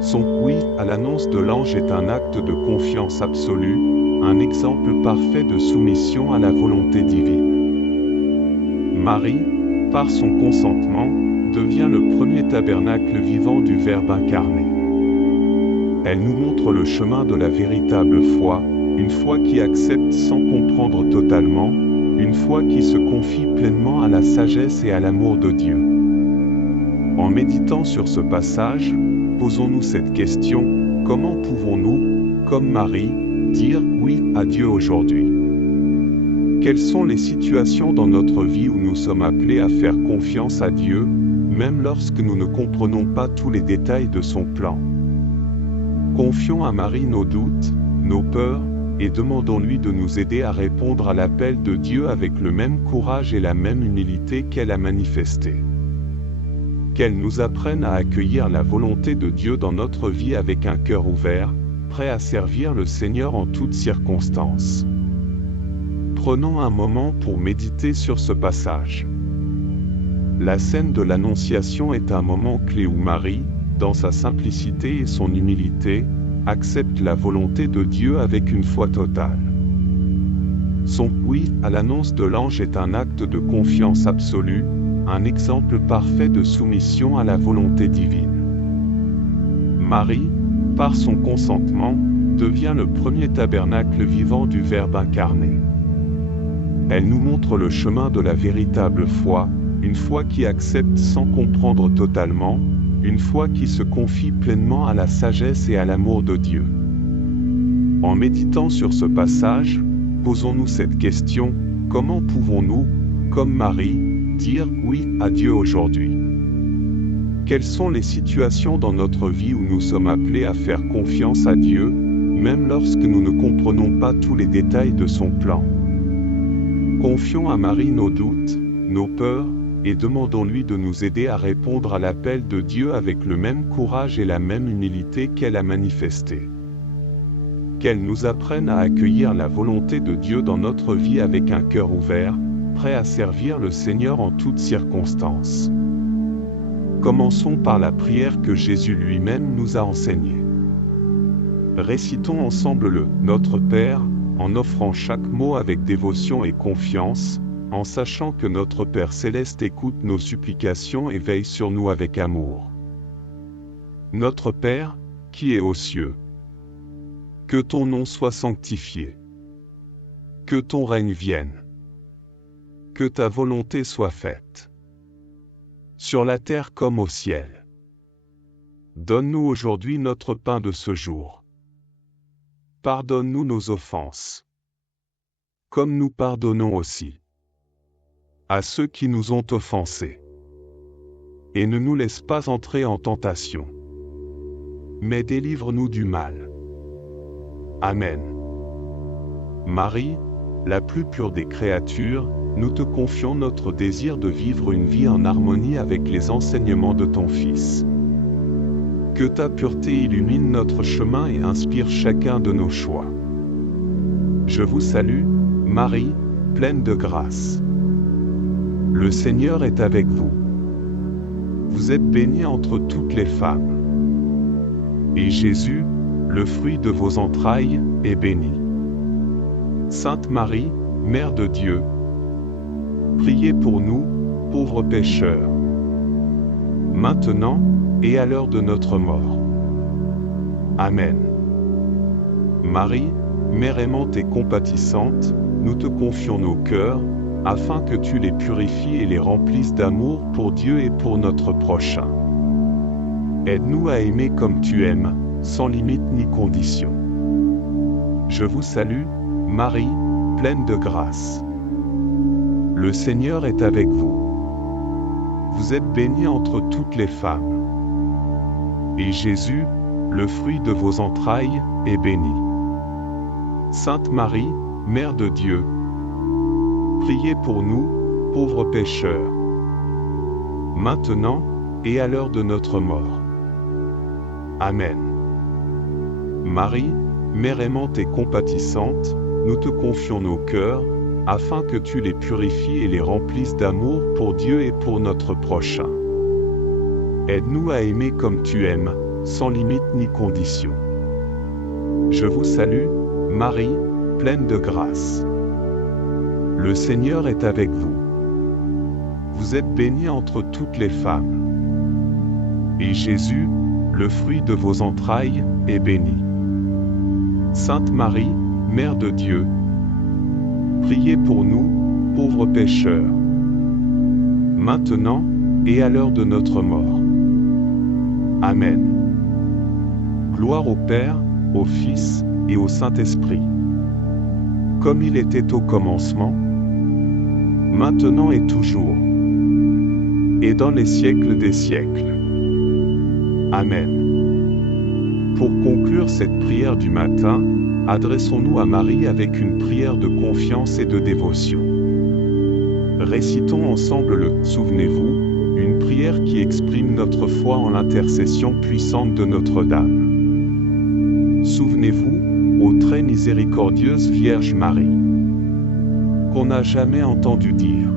Son oui à l'annonce de l'ange est un acte de confiance absolue, un exemple parfait de soumission à la volonté divine. Marie, par son consentement, devient le premier tabernacle vivant du Verbe incarné. Elle nous montre le chemin de la véritable foi, une foi qui accepte sans comprendre totalement, une foi qui se confie pleinement à la sagesse et à l'amour de Dieu. En méditant sur ce passage, posons-nous cette question: comment pouvons-nous, comme Marie, dire oui à Dieu aujourd'hui? Quelles sont les situations dans notre vie où nous sommes appelés à faire confiance à Dieu, même lorsque nous ne comprenons pas tous les détails de son plan? Confions à Marie nos doutes, nos peurs, et demandons-lui de nous aider à répondre à l'appel de Dieu avec le même courage et la même humilité qu'elle a manifesté. Qu'elle nous apprenne à accueillir la volonté de Dieu dans notre vie avec un cœur ouvert, prêt à servir le Seigneur en toutes circonstances. Prenons un moment pour méditer sur ce passage. La scène de l'Annonciation est un moment clé où Marie, dans sa simplicité et son humilité, accepte la volonté de Dieu avec une foi totale. Son oui à l'annonce de l'ange est un acte de confiance absolue, un exemple parfait de soumission à la volonté divine. Marie, par son consentement, devient le premier tabernacle vivant du Verbe incarné. Elle nous montre le chemin de la véritable foi, une foi qui accepte sans comprendre totalement, une foi qui se confie pleinement à la sagesse et à l'amour de Dieu. En méditant sur ce passage, posons-nous cette question: comment pouvons-nous, comme Marie, dire oui à Dieu aujourd'hui? Quelles sont les situations dans notre vie où nous sommes appelés à faire confiance à Dieu, même lorsque nous ne comprenons pas tous les détails de son plan? Confions à Marie nos doutes, nos peurs, et demandons-lui de nous aider à répondre à l'appel de Dieu avec le même courage et la même humilité qu'elle a manifesté. Qu'elle nous apprenne à accueillir la volonté de Dieu dans notre vie avec un cœur ouvert, prêt à servir le Seigneur en toutes circonstances. Commençons par la prière que Jésus lui-même nous a enseignée. Récitons ensemble le « Notre Père » en offrant chaque mot avec dévotion et confiance, en sachant que notre Père Céleste écoute nos supplications et veille sur nous avec amour. Notre Père, qui es aux cieux, que ton nom soit sanctifié, que ton règne vienne, que ta volonté soit faite, sur la terre comme au ciel. Donne-nous aujourd'hui notre pain de ce jour. Pardonne-nous nos offenses, comme nous pardonnons aussi à ceux qui nous ont offensés. Et ne nous laisse pas entrer en tentation, mais délivre-nous du mal. Amen. Marie, la plus pure des créatures, nous te confions notre désir de vivre une vie en harmonie avec les enseignements de ton Fils. Que ta pureté illumine notre chemin et inspire chacun de nos choix. Je vous salue, Marie, pleine de grâce. Le Seigneur est avec vous. Vous êtes bénie entre toutes les femmes. Et Jésus, le fruit de vos entrailles, est béni. Sainte Marie, Mère de Dieu, priez pour nous, pauvres pécheurs, maintenant et à l'heure de notre mort. Amen. Marie, Mère aimante et compatissante, nous te confions nos cœurs, afin que tu les purifies et les remplisses d'amour pour Dieu et pour notre prochain. Aide-nous à aimer comme tu aimes, sans limite ni condition. Je vous salue, Marie, pleine de grâce. Le Seigneur est avec vous. Vous êtes bénie entre toutes les femmes. Et Jésus, le fruit de vos entrailles, est béni. Sainte Marie, Mère de Dieu, priez pour nous, pauvres pécheurs, maintenant, et à l'heure de notre mort. Amen. Marie, Mère aimante et compatissante, nous te confions nos cœurs, afin que tu les purifies et les remplisses d'amour pour Dieu et pour notre prochain. Aide-nous à aimer comme tu aimes, sans limite ni condition. Je vous salue, Marie, pleine de grâce. Le Seigneur est avec vous. Vous êtes bénie entre toutes les femmes. Et Jésus, le fruit de vos entrailles, est béni. Sainte Marie, Mère de Dieu, priez pour nous, pauvres pécheurs, maintenant et à l'heure de notre mort. Amen. Gloire au Père, au Fils et au Saint-Esprit, comme il était au commencement, maintenant et toujours, et dans les siècles des siècles. Amen. Pour conclure cette prière du matin, adressons-nous à Marie avec une prière de confiance et de dévotion. Récitons ensemble le « Souvenez-vous », une prière qui exprime notre foi en l'intercession puissante de Notre-Dame. Souvenez-vous, ô très miséricordieuse Vierge Marie, qu'on n'a jamais entendu dire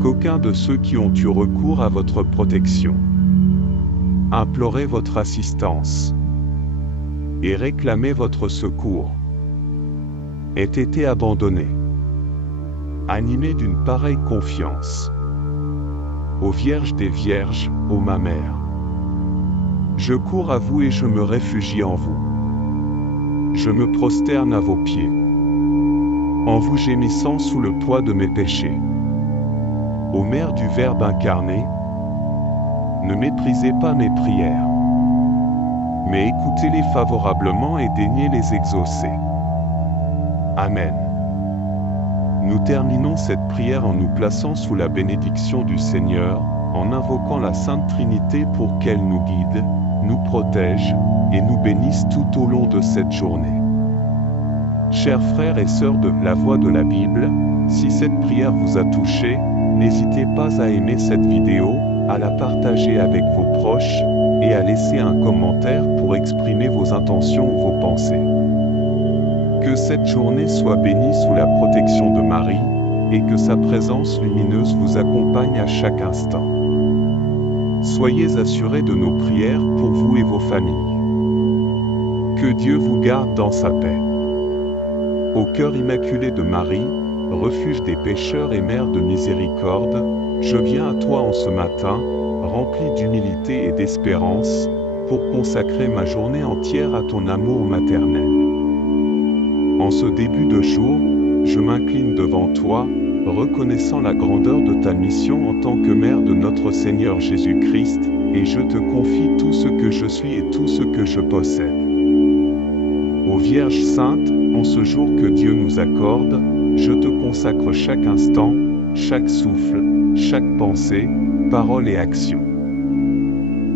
qu'aucun de ceux qui ont eu recours à votre protection, implorait votre assistance et réclamait votre secours, ait été abandonné. Animé d'une pareille confiance, ô Vierge des Vierges, ô ma Mère, je cours à vous et je me réfugie en vous. Je me prosterne à vos pieds, en vous gémissant sous le poids de mes péchés. Ô Mère du Verbe incarné, ne méprisez pas mes prières, mais écoutez-les favorablement et daignez les exaucer. Amen. Nous terminons cette prière en nous plaçant sous la bénédiction du Seigneur, en invoquant la Sainte Trinité pour qu'elle nous guide, nous protège, et nous bénisse tout au long de cette journée. Chers frères et sœurs de la Voix de la Bible, si cette prière vous a touché, n'hésitez pas à aimer cette vidéo, à la partager avec vos proches, et à laisser un commentaire pour exprimer vos intentions ou vos pensées. Que cette journée soit bénie sous la protection de Marie, et que sa présence lumineuse vous accompagne à chaque instant. Soyez assurés de nos prières pour vous et vos familles. Que Dieu vous garde dans sa paix. Au cœur immaculé de Marie, refuge des pécheurs et mère de miséricorde, je viens à toi en ce matin, rempli d'humilité et d'espérance, pour consacrer ma journée entière à ton amour maternel. En ce début de jour, je m'incline devant toi, reconnaissant la grandeur de ta mission en tant que mère de notre Seigneur Jésus-Christ, et je te confie tout ce que je suis et tout ce que je possède. Ô Vierge Sainte, en ce jour que Dieu nous accorde, je te consacre chaque instant, chaque souffle, chaque pensée, parole et action.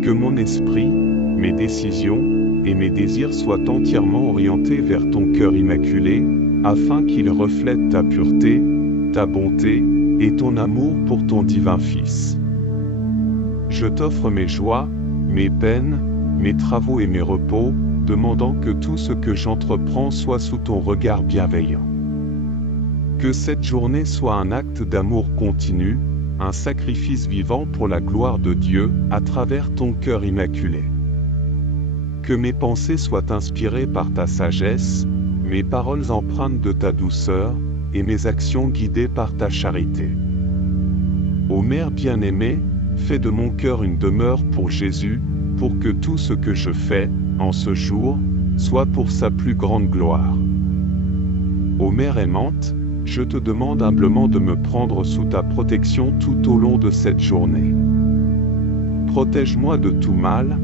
Que mon esprit, mes décisions et mes désirs soient entièrement orientés vers ton cœur immaculé, afin qu'ils reflètent ta pureté, ta bonté et ton amour pour ton divin Fils. Je t'offre mes joies, mes peines, mes travaux et mes repos, demandant que tout ce que j'entreprends soit sous ton regard bienveillant. Que cette journée soit un acte d'amour continu, un sacrifice vivant pour la gloire de Dieu, à travers ton cœur immaculé. Que mes pensées soient inspirées par ta sagesse, mes paroles empreintes de ta douceur, et mes actions guidées par ta charité. Ô Mère bien-aimée, fais de mon cœur une demeure pour Jésus, pour que tout ce que je fais, en ce jour, soit pour sa plus grande gloire. Ô Mère aimante, je te demande humblement de me prendre sous ta protection tout au long de cette journée. Protège-moi de tout mal,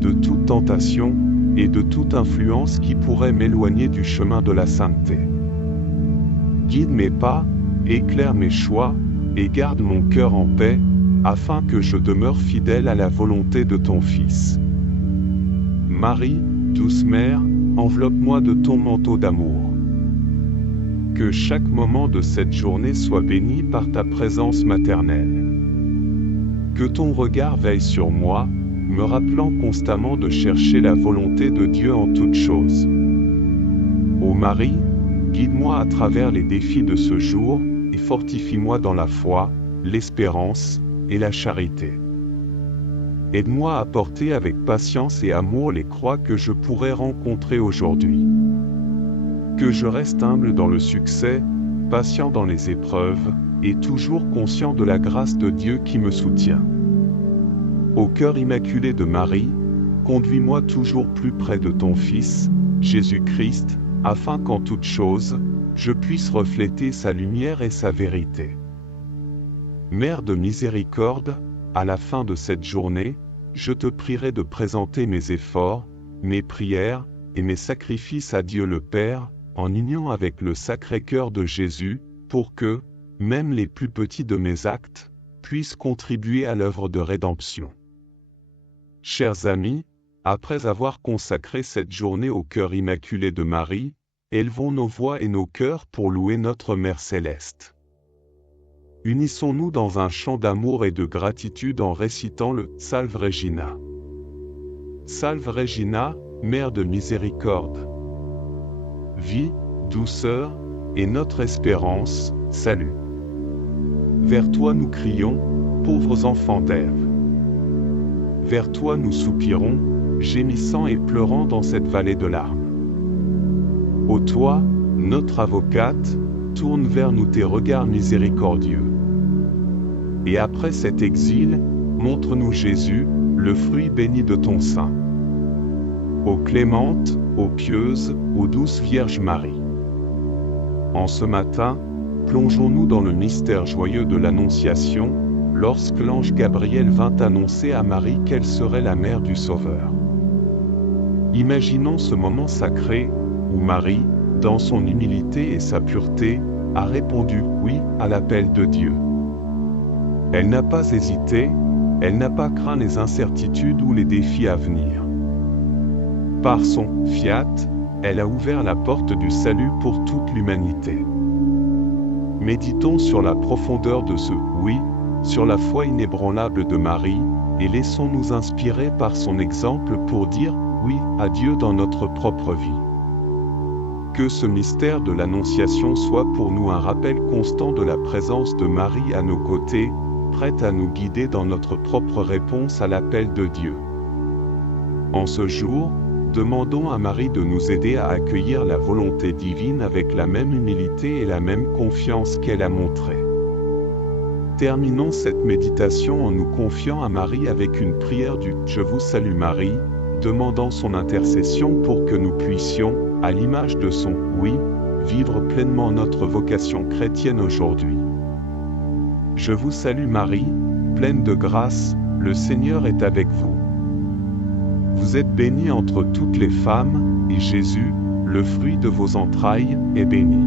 de toute tentation, et de toute influence qui pourrait m'éloigner du chemin de la sainteté. Guide mes pas, éclaire mes choix, et garde mon cœur en paix, afin que je demeure fidèle à la volonté de ton Fils. Marie, douce Mère, enveloppe-moi de ton manteau d'amour. Que chaque moment de cette journée soit béni par ta présence maternelle. Que ton regard veille sur moi, me rappelant constamment de chercher la volonté de Dieu en toutes choses. Ô Marie, guide-moi à travers les défis de ce jour, et fortifie-moi dans la foi, l'espérance et la charité. Aide-moi à porter avec patience et amour les croix que je pourrais rencontrer aujourd'hui. Que je reste humble dans le succès, patient dans les épreuves, et toujours conscient de la grâce de Dieu qui me soutient. Au cœur immaculé de Marie, conduis-moi toujours plus près de ton Fils, Jésus-Christ, afin qu'en toutes choses, je puisse refléter sa lumière et sa vérité. Mère de miséricorde, à la fin de cette journée, je te prierai de présenter mes efforts, mes prières et mes sacrifices à Dieu le Père, en union avec le Sacré-Cœur de Jésus, pour que, même les plus petits de mes actes, puissent contribuer à l'œuvre de rédemption. Chers amis, après avoir consacré cette journée au cœur immaculé de Marie, élevons nos voix et nos cœurs pour louer notre Mère céleste. Unissons-nous dans un chant d'amour et de gratitude en récitant le « Salve Regina ». Salve Regina, Mère de miséricorde. Vie, douceur, et notre espérance, salut. Vers toi nous crions, pauvres enfants d'Ève. Vers toi nous soupirons, gémissant et pleurant dans cette vallée de larmes. Ô toi, notre avocate, tourne vers nous tes regards miséricordieux. Et après cet exil, montre-nous Jésus, le fruit béni de ton sein. Ô clémente, ô pieuse, ô douce Vierge Marie. En ce matin, plongeons-nous dans le mystère joyeux de l'Annonciation, lorsque l'ange Gabriel vint annoncer à Marie qu'elle serait la mère du Sauveur. Imaginons ce moment sacré, où Marie, dans son humilité et sa pureté, a répondu « oui » à l'appel de Dieu. Elle n'a pas hésité, elle n'a pas craint les incertitudes ou les défis à venir. Par son « fiat », elle a ouvert la porte du salut pour toute l'humanité. Méditons sur la profondeur de ce « oui », sur la foi inébranlable de Marie, et laissons-nous inspirer par son exemple pour dire « oui » à Dieu dans notre propre vie. Que ce mystère de l'Annonciation soit pour nous un rappel constant de la présence de Marie à nos côtés, prête à nous guider dans notre propre réponse à l'appel de Dieu. En ce jour, demandons à Marie de nous aider à accueillir la volonté divine avec la même humilité et la même confiance qu'elle a montrée. Terminons cette méditation en nous confiant à Marie avec une prière du « Je vous salue Marie », demandant son intercession pour que nous puissions, à l'image de son « oui », vivre pleinement notre vocation chrétienne aujourd'hui. Je vous salue Marie, pleine de grâce, le Seigneur est avec vous. Vous êtes bénie entre toutes les femmes, et Jésus, le fruit de vos entrailles, est béni.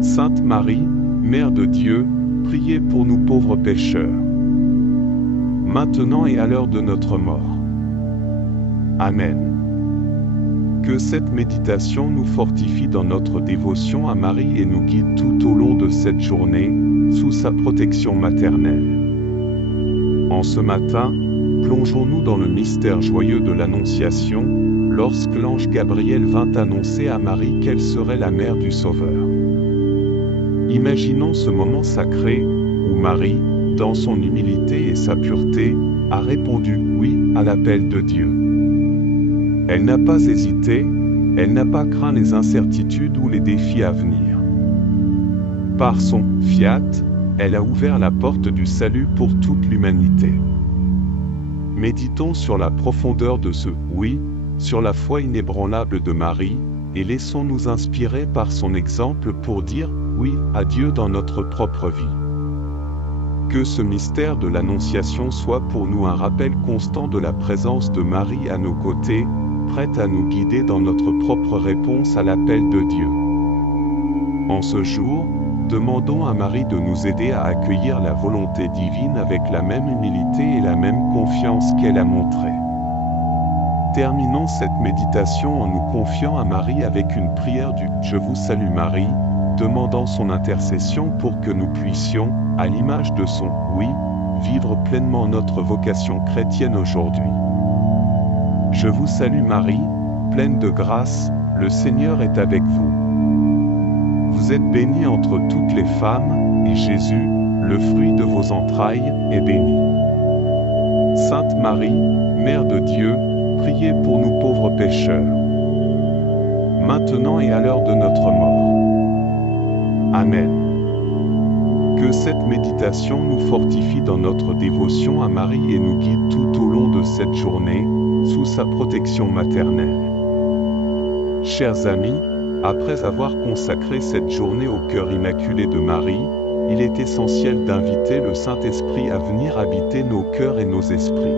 Sainte Marie, Mère de Dieu, priez pour nous pauvres pécheurs, maintenant et à l'heure de notre mort. Amen. Que cette méditation nous fortifie dans notre dévotion à Marie et nous guide tout au long de cette journée, sous sa protection maternelle. En ce matin, plongeons-nous dans le mystère joyeux de l'Annonciation, lorsque l'ange Gabriel vint annoncer à Marie qu'elle serait la mère du Sauveur. Imaginons ce moment sacré, où Marie, dans son humilité et sa pureté, a répondu « oui » à l'appel de Dieu. Elle n'a pas hésité, elle n'a pas craint les incertitudes ou les défis à venir. Par son « fiat », elle a ouvert la porte du salut pour toute l'humanité. Méditons sur la profondeur de ce « oui », sur la foi inébranlable de Marie, et laissons-nous inspirer par son exemple pour dire « oui » à Dieu dans notre propre vie. Que ce mystère de l'Annonciation soit pour nous un rappel constant de la présence de Marie à nos côtés, prête à nous guider dans notre propre réponse à l'appel de Dieu. En ce jour, demandons à Marie de nous aider à accueillir la volonté divine avec la même humilité et la même confiance qu'elle a montrée. Terminons cette méditation en nous confiant à Marie avec une prière du « Je vous salue Marie », demandant son intercession pour que nous puissions, à l'image de son « oui », vivre pleinement notre vocation chrétienne aujourd'hui. Je vous salue Marie, pleine de grâce, le Seigneur est avec vous. Vous êtes bénie entre toutes les femmes, et Jésus, le fruit de vos entrailles, est béni. Sainte Marie, Mère de Dieu, priez pour nous pauvres pécheurs, maintenant et à l'heure de notre mort. Amen. Que cette méditation nous fortifie dans notre dévotion à Marie et nous guide tout au long de cette journée, sous sa protection maternelle. Chers amis, après avoir consacré cette journée au cœur immaculé de Marie, il est essentiel d'inviter le Saint-Esprit à venir habiter nos cœurs et nos esprits.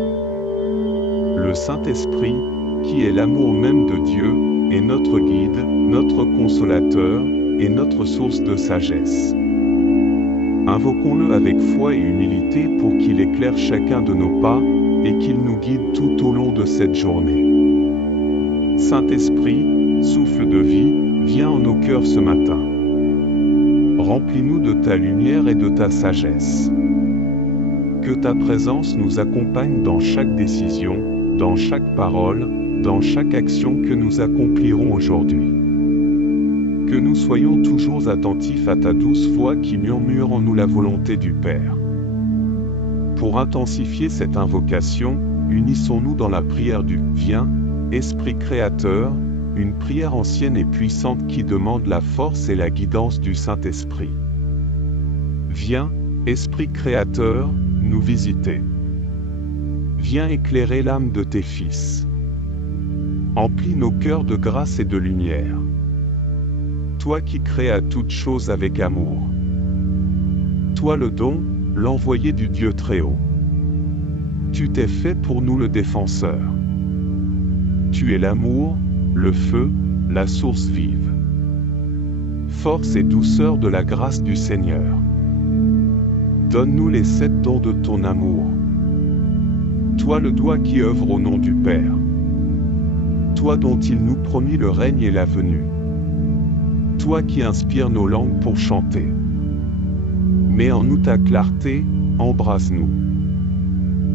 Le Saint-Esprit, qui est l'amour même de Dieu, est notre guide, notre consolateur, et notre source de sagesse. Invoquons-le avec foi et humilité pour qu'il éclaire chacun de nos pas, et qu'il nous guide tout au long de cette journée. Saint-Esprit, souffle de vie, viens en nos cœurs ce matin. Remplis-nous de ta lumière et de ta sagesse. Que ta présence nous accompagne dans chaque décision, dans chaque parole, dans chaque action que nous accomplirons aujourd'hui. Que nous soyons toujours attentifs à ta douce voix qui murmure en nous la volonté du Père. Pour intensifier cette invocation, unissons-nous dans la prière du « Viens, Esprit créateur », une prière ancienne et puissante qui demande la force et la guidance du Saint-Esprit. Viens, Esprit créateur, nous visiter. Viens éclairer l'âme de tes fils. Emplis nos cœurs de grâce et de lumière. Toi qui créas toutes choses avec amour. Toi le don, l'envoyé du Dieu Très-Haut. Tu t'es fait pour nous le défenseur. Tu es l'amour, le feu, la source vive. Force et douceur de la grâce du Seigneur. Donne-nous les 7 dons de ton amour. Toi le doigt qui œuvre au nom du Père. Toi dont il nous promit le règne et la venue. Toi qui inspires nos langues pour chanter. Mets en nous ta clarté, embrase-nous.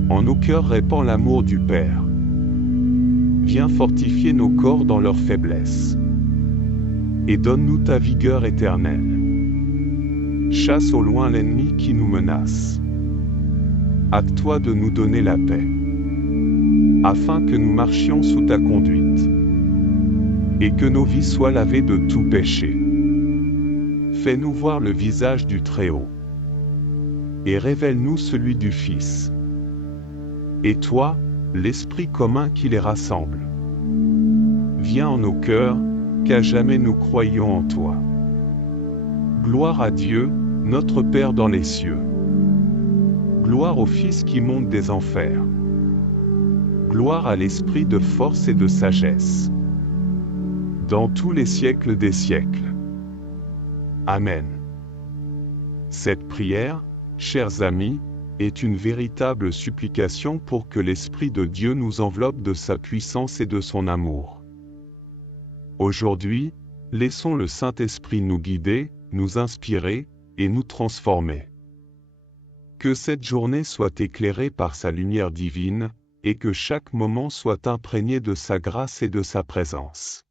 En nos cœurs répand l'amour du Père. Viens fortifier nos corps dans leur faiblesse. Et donne-nous ta vigueur éternelle. Chasse au loin l'ennemi qui nous menace. Hâte-toi de nous donner la paix, afin que nous marchions sous ta conduite, et que nos vies soient lavées de tout péché. Fais-nous voir le visage du Très-Haut, et révèle-nous celui du Fils. Et toi, l'Esprit commun qui les rassemble. Viens en nos cœurs, qu'à jamais nous croyons en toi. Gloire à Dieu, notre Père dans les cieux. Gloire au Fils qui monte des enfers. Gloire à l'Esprit de force et de sagesse. Dans tous les siècles des siècles. Amen. Cette prière, chers amis, est une véritable supplication pour que l'Esprit de Dieu nous enveloppe de sa puissance et de son amour. Aujourd'hui, laissons le Saint-Esprit nous guider, nous inspirer, et nous transformer. Que cette journée soit éclairée par sa lumière divine, et que chaque moment soit imprégné de sa grâce et de sa présence.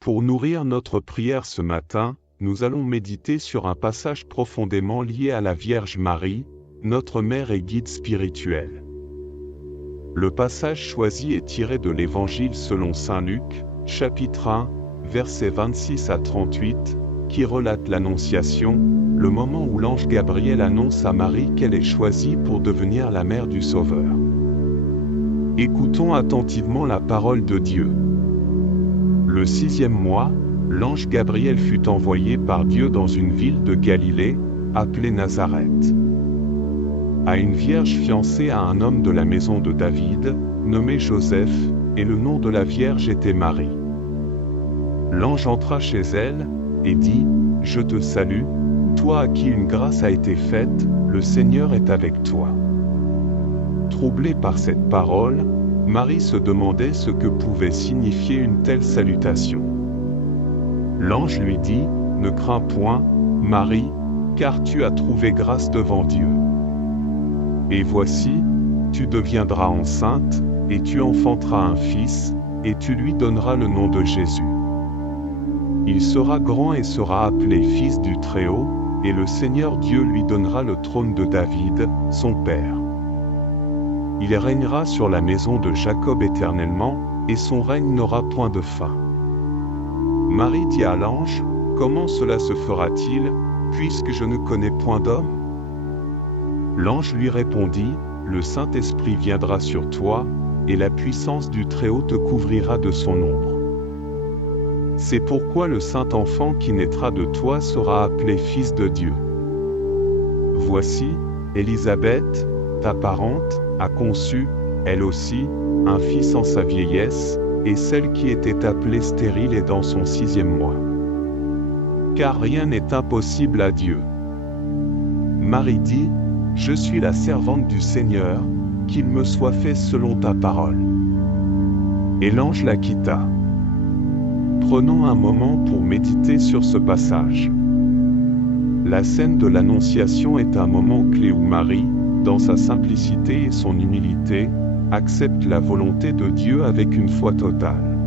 Pour nourrir notre prière ce matin, nous allons méditer sur un passage profondément lié à la Vierge Marie, notre mère et guide spirituelle. Le passage choisi est tiré de l'Évangile selon saint Luc, chapitre 1, versets 26 à 38, qui relate l'Annonciation, le moment où l'ange Gabriel annonce à Marie qu'elle est choisie pour devenir la mère du Sauveur. Écoutons attentivement la parole de Dieu. Le 6e mois, l'ange Gabriel fut envoyé par Dieu dans une ville de Galilée, appelée Nazareth, à une vierge fiancée à un homme de la maison de David, nommé Joseph, et le nom de la vierge était Marie. L'ange entra chez elle, et dit, « Je te salue, toi à qui une grâce a été faite, le Seigneur est avec toi. » Troublée par cette parole, Marie se demandait ce que pouvait signifier une telle salutation. L'ange lui dit, « Ne crains point, Marie, car tu as trouvé grâce devant Dieu. Et voici, tu deviendras enceinte, et tu enfanteras un fils, et tu lui donneras le nom de Jésus. Il sera grand et sera appelé Fils du Très-Haut, et le Seigneur Dieu lui donnera le trône de David, son père. Il régnera sur la maison de Jacob éternellement, et son règne n'aura point de fin. Marie dit à l'ange, « Comment cela se fera-t-il, puisque je ne connais point d'homme ?» L'ange lui répondit, « Le Saint-Esprit viendra sur toi, et la puissance du Très-Haut te couvrira de son ombre. C'est pourquoi le Saint-Enfant qui naîtra de toi sera appelé Fils de Dieu. Voici, Élisabeth, ta parente, a conçu, elle aussi, un fils en sa vieillesse, et celle qui était appelée stérile est dans son 6e mois. Car rien n'est impossible à Dieu. » Marie dit, « Je suis la servante du Seigneur, qu'il me soit fait selon ta parole. » Et l'ange la quitta. Prenons un moment pour méditer sur ce passage. La scène de l'Annonciation est un moment clé où Marie, dans sa simplicité et son humilité, accepte la volonté de Dieu avec une foi totale.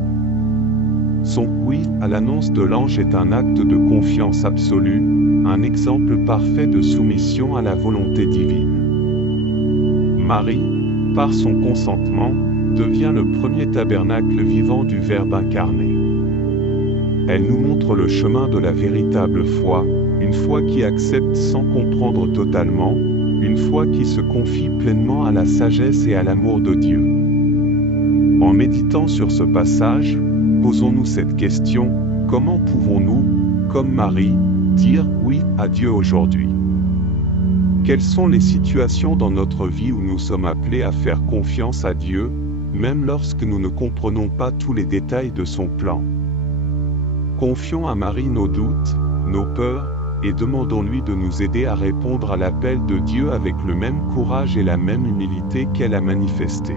Son oui à l'annonce de l'ange est un acte de confiance absolue, un exemple parfait de soumission à la volonté divine. Marie, par son consentement, devient le premier tabernacle vivant du Verbe incarné. Elle nous montre le chemin de la véritable foi, une foi qui accepte sans comprendre totalement, une foi qui se confie pleinement à la sagesse et à l'amour de Dieu. En méditant sur ce passage, posons-nous cette question, comment pouvons-nous, comme Marie, dire oui à Dieu aujourd'hui? Quelles sont les situations dans notre vie où nous sommes appelés à faire confiance à Dieu, même lorsque nous ne comprenons pas tous les détails de son plan? Confions à Marie nos doutes, nos peurs, et demandons-lui de nous aider à répondre à l'appel de Dieu avec le même courage et la même humilité qu'elle a manifesté.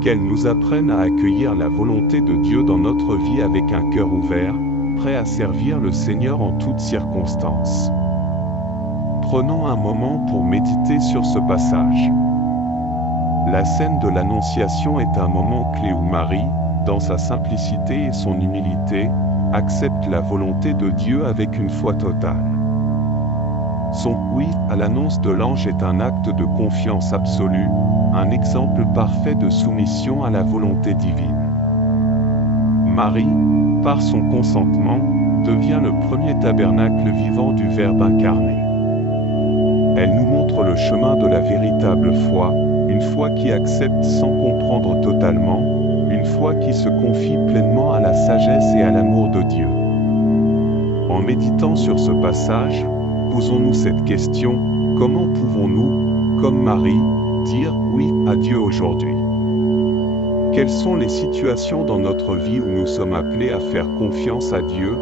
Qu'elle nous apprenne à accueillir la volonté de Dieu dans notre vie avec un cœur ouvert, prêt à servir le Seigneur en toutes circonstances. Prenons un moment pour méditer sur ce passage. La scène de l'Annonciation est un moment clé où Marie, dans sa simplicité et son humilité, accepte la volonté de Dieu avec une foi totale. Son oui à l'annonce de l'ange est un acte de confiance absolue, un exemple parfait de soumission à la volonté divine. Marie, par son consentement, devient le premier tabernacle vivant du Verbe incarné. Elle nous montre le chemin de la véritable foi, une foi qui accepte sans comprendre totalement, une foi qui se confie pleinement à la sagesse et à l'amour de Dieu. En méditant sur ce passage, posons-nous cette question, comment pouvons-nous, comme Marie, dire oui à Dieu aujourd'hui? Quelles sont les situations dans notre vie où nous sommes appelés à faire confiance à Dieu,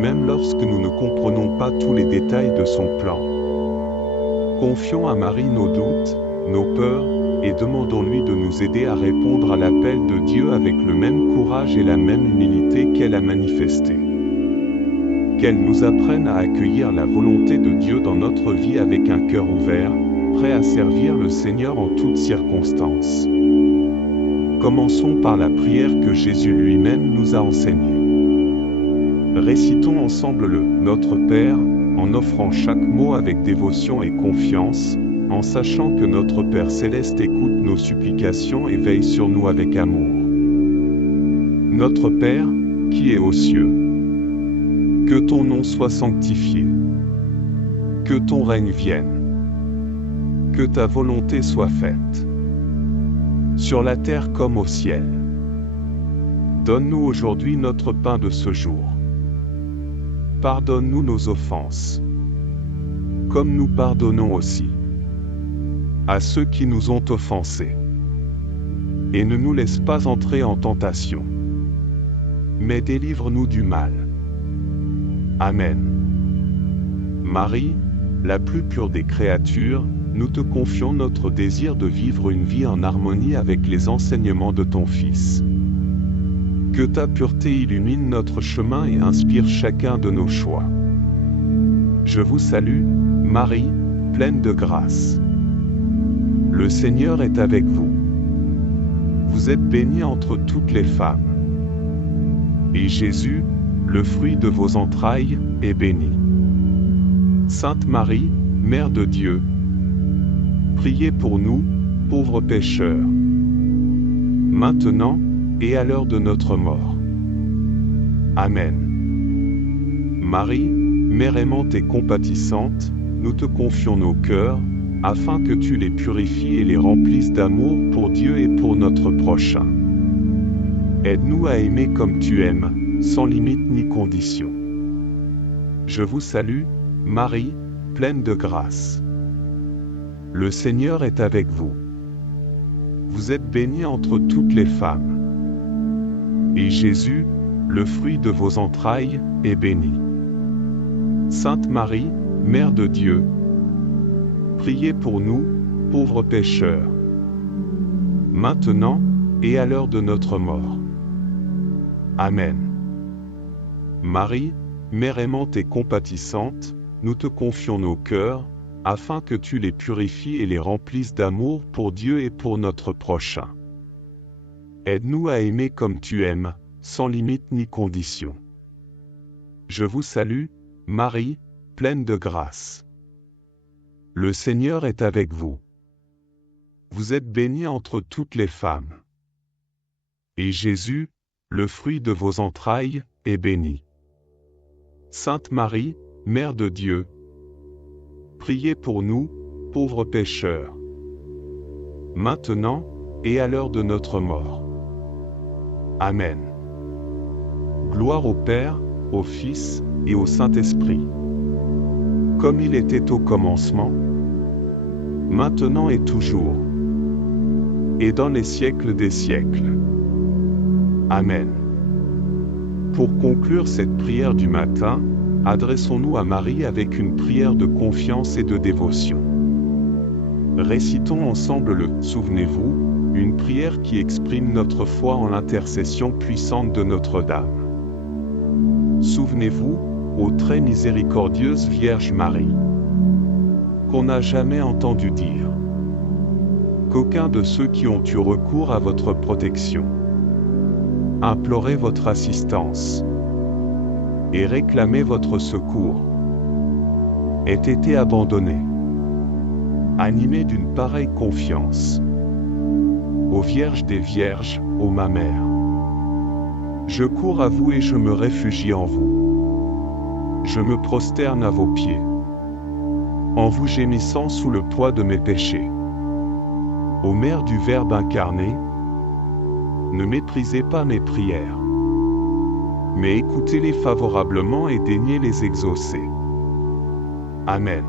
même lorsque nous ne comprenons pas tous les détails de son plan? Confions à Marie nos doutes, nos peurs, et demandons-lui de nous aider à répondre à l'appel de Dieu avec le même courage et la même humilité qu'elle a manifesté. Qu'elle nous apprenne à accueillir la volonté de Dieu dans notre vie avec un cœur ouvert, prêt à servir le Seigneur en toutes circonstances. Commençons par la prière que Jésus lui-même nous a enseignée. Récitons ensemble le « Notre Père » en offrant chaque mot avec dévotion et confiance, en sachant que notre Père Céleste écoute nos supplications et veille sur nous avec amour. Notre Père, qui est aux cieux, que ton nom soit sanctifié, que ton règne vienne, que ta volonté soit faite, sur la terre comme au ciel. Donne-nous aujourd'hui notre pain de ce jour. Pardonne-nous nos offenses, comme nous pardonnons aussi à ceux qui nous ont offensés. Et ne nous laisse pas entrer en tentation, mais délivre-nous du mal. Amen. Marie, la plus pure des créatures, nous te confions notre désir de vivre une vie en harmonie avec les enseignements de ton Fils. Que ta pureté illumine notre chemin et inspire chacun de nos choix. Je vous salue, Marie, pleine de grâce. Le Seigneur est avec vous. Vous êtes bénie entre toutes les femmes. Et Jésus, le fruit de vos entrailles, est béni. Sainte Marie, Mère de Dieu, priez pour nous, pauvres pécheurs, maintenant et à l'heure de notre mort. Amen. Marie, Mère aimante et compatissante, nous te confions nos cœurs, afin que tu les purifies et les remplisses d'amour pour Dieu et pour notre prochain. Aide-nous à aimer comme tu aimes, sans limite ni condition. Je vous salue, Marie, pleine de grâce. Le Seigneur est avec vous. Vous êtes bénie entre toutes les femmes. Et Jésus, le fruit de vos entrailles, est béni. Sainte Marie, Mère de Dieu, priez pour nous, pauvres pécheurs, maintenant et à l'heure de notre mort. Amen. Marie, Mère aimante et compatissante, nous te confions nos cœurs, afin que tu les purifies et les remplisses d'amour pour Dieu et pour notre prochain. Aide-nous à aimer comme tu aimes, sans limite ni condition. Je vous salue, Marie, pleine de grâce. Le Seigneur est avec vous. Vous êtes bénie entre toutes les femmes. Et Jésus, le fruit de vos entrailles, est béni. Sainte Marie, Mère de Dieu, priez pour nous, pauvres pécheurs, maintenant et à l'heure de notre mort. Amen. Gloire au Père, au Fils et au Saint-Esprit, comme il était au commencement, maintenant et toujours, et dans les siècles des siècles. Amen. Pour conclure cette prière du matin, adressons-nous à Marie avec une prière de confiance et de dévotion. Récitons ensemble le « Souvenez-vous », une prière qui exprime notre foi en l'intercession puissante de Notre-Dame. Souvenez-vous, ô très miséricordieuse Vierge Marie, qu'on n'a jamais entendu dire qu'aucun de ceux qui ont eu recours à votre protection, imploré votre assistance et réclamé votre secours, ait été abandonné. Animé d'une pareille confiance, ô Vierge des Vierges, ô ma Mère, je cours à vous et je me réfugie en vous. Je me prosterne à vos pieds, en vous gémissant sous le poids de mes péchés. Ô Mère du Verbe incarné, ne méprisez pas mes prières, mais écoutez-les favorablement et daignez les exaucer. Amen.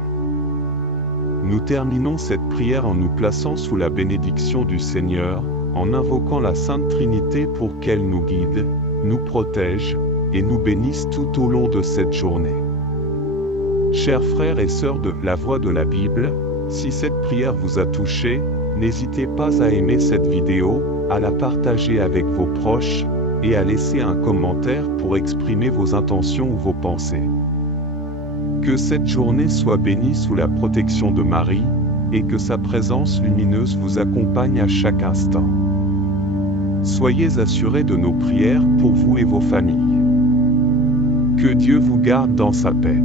Nous terminons cette prière en nous plaçant sous la bénédiction du Seigneur, en invoquant la Sainte Trinité pour qu'elle nous guide, nous protège, et nous bénisse tout au long de cette journée. Chers frères et sœurs de la Voix de la Bible, si cette prière vous a touché, n'hésitez pas à aimer cette vidéo, à la partager avec vos proches, et à laisser un commentaire pour exprimer vos intentions ou vos pensées. Que cette journée soit bénie sous la protection de Marie, et que sa présence lumineuse vous accompagne à chaque instant. Soyez assurés de nos prières pour vous et vos familles. Que Dieu vous garde dans sa paix.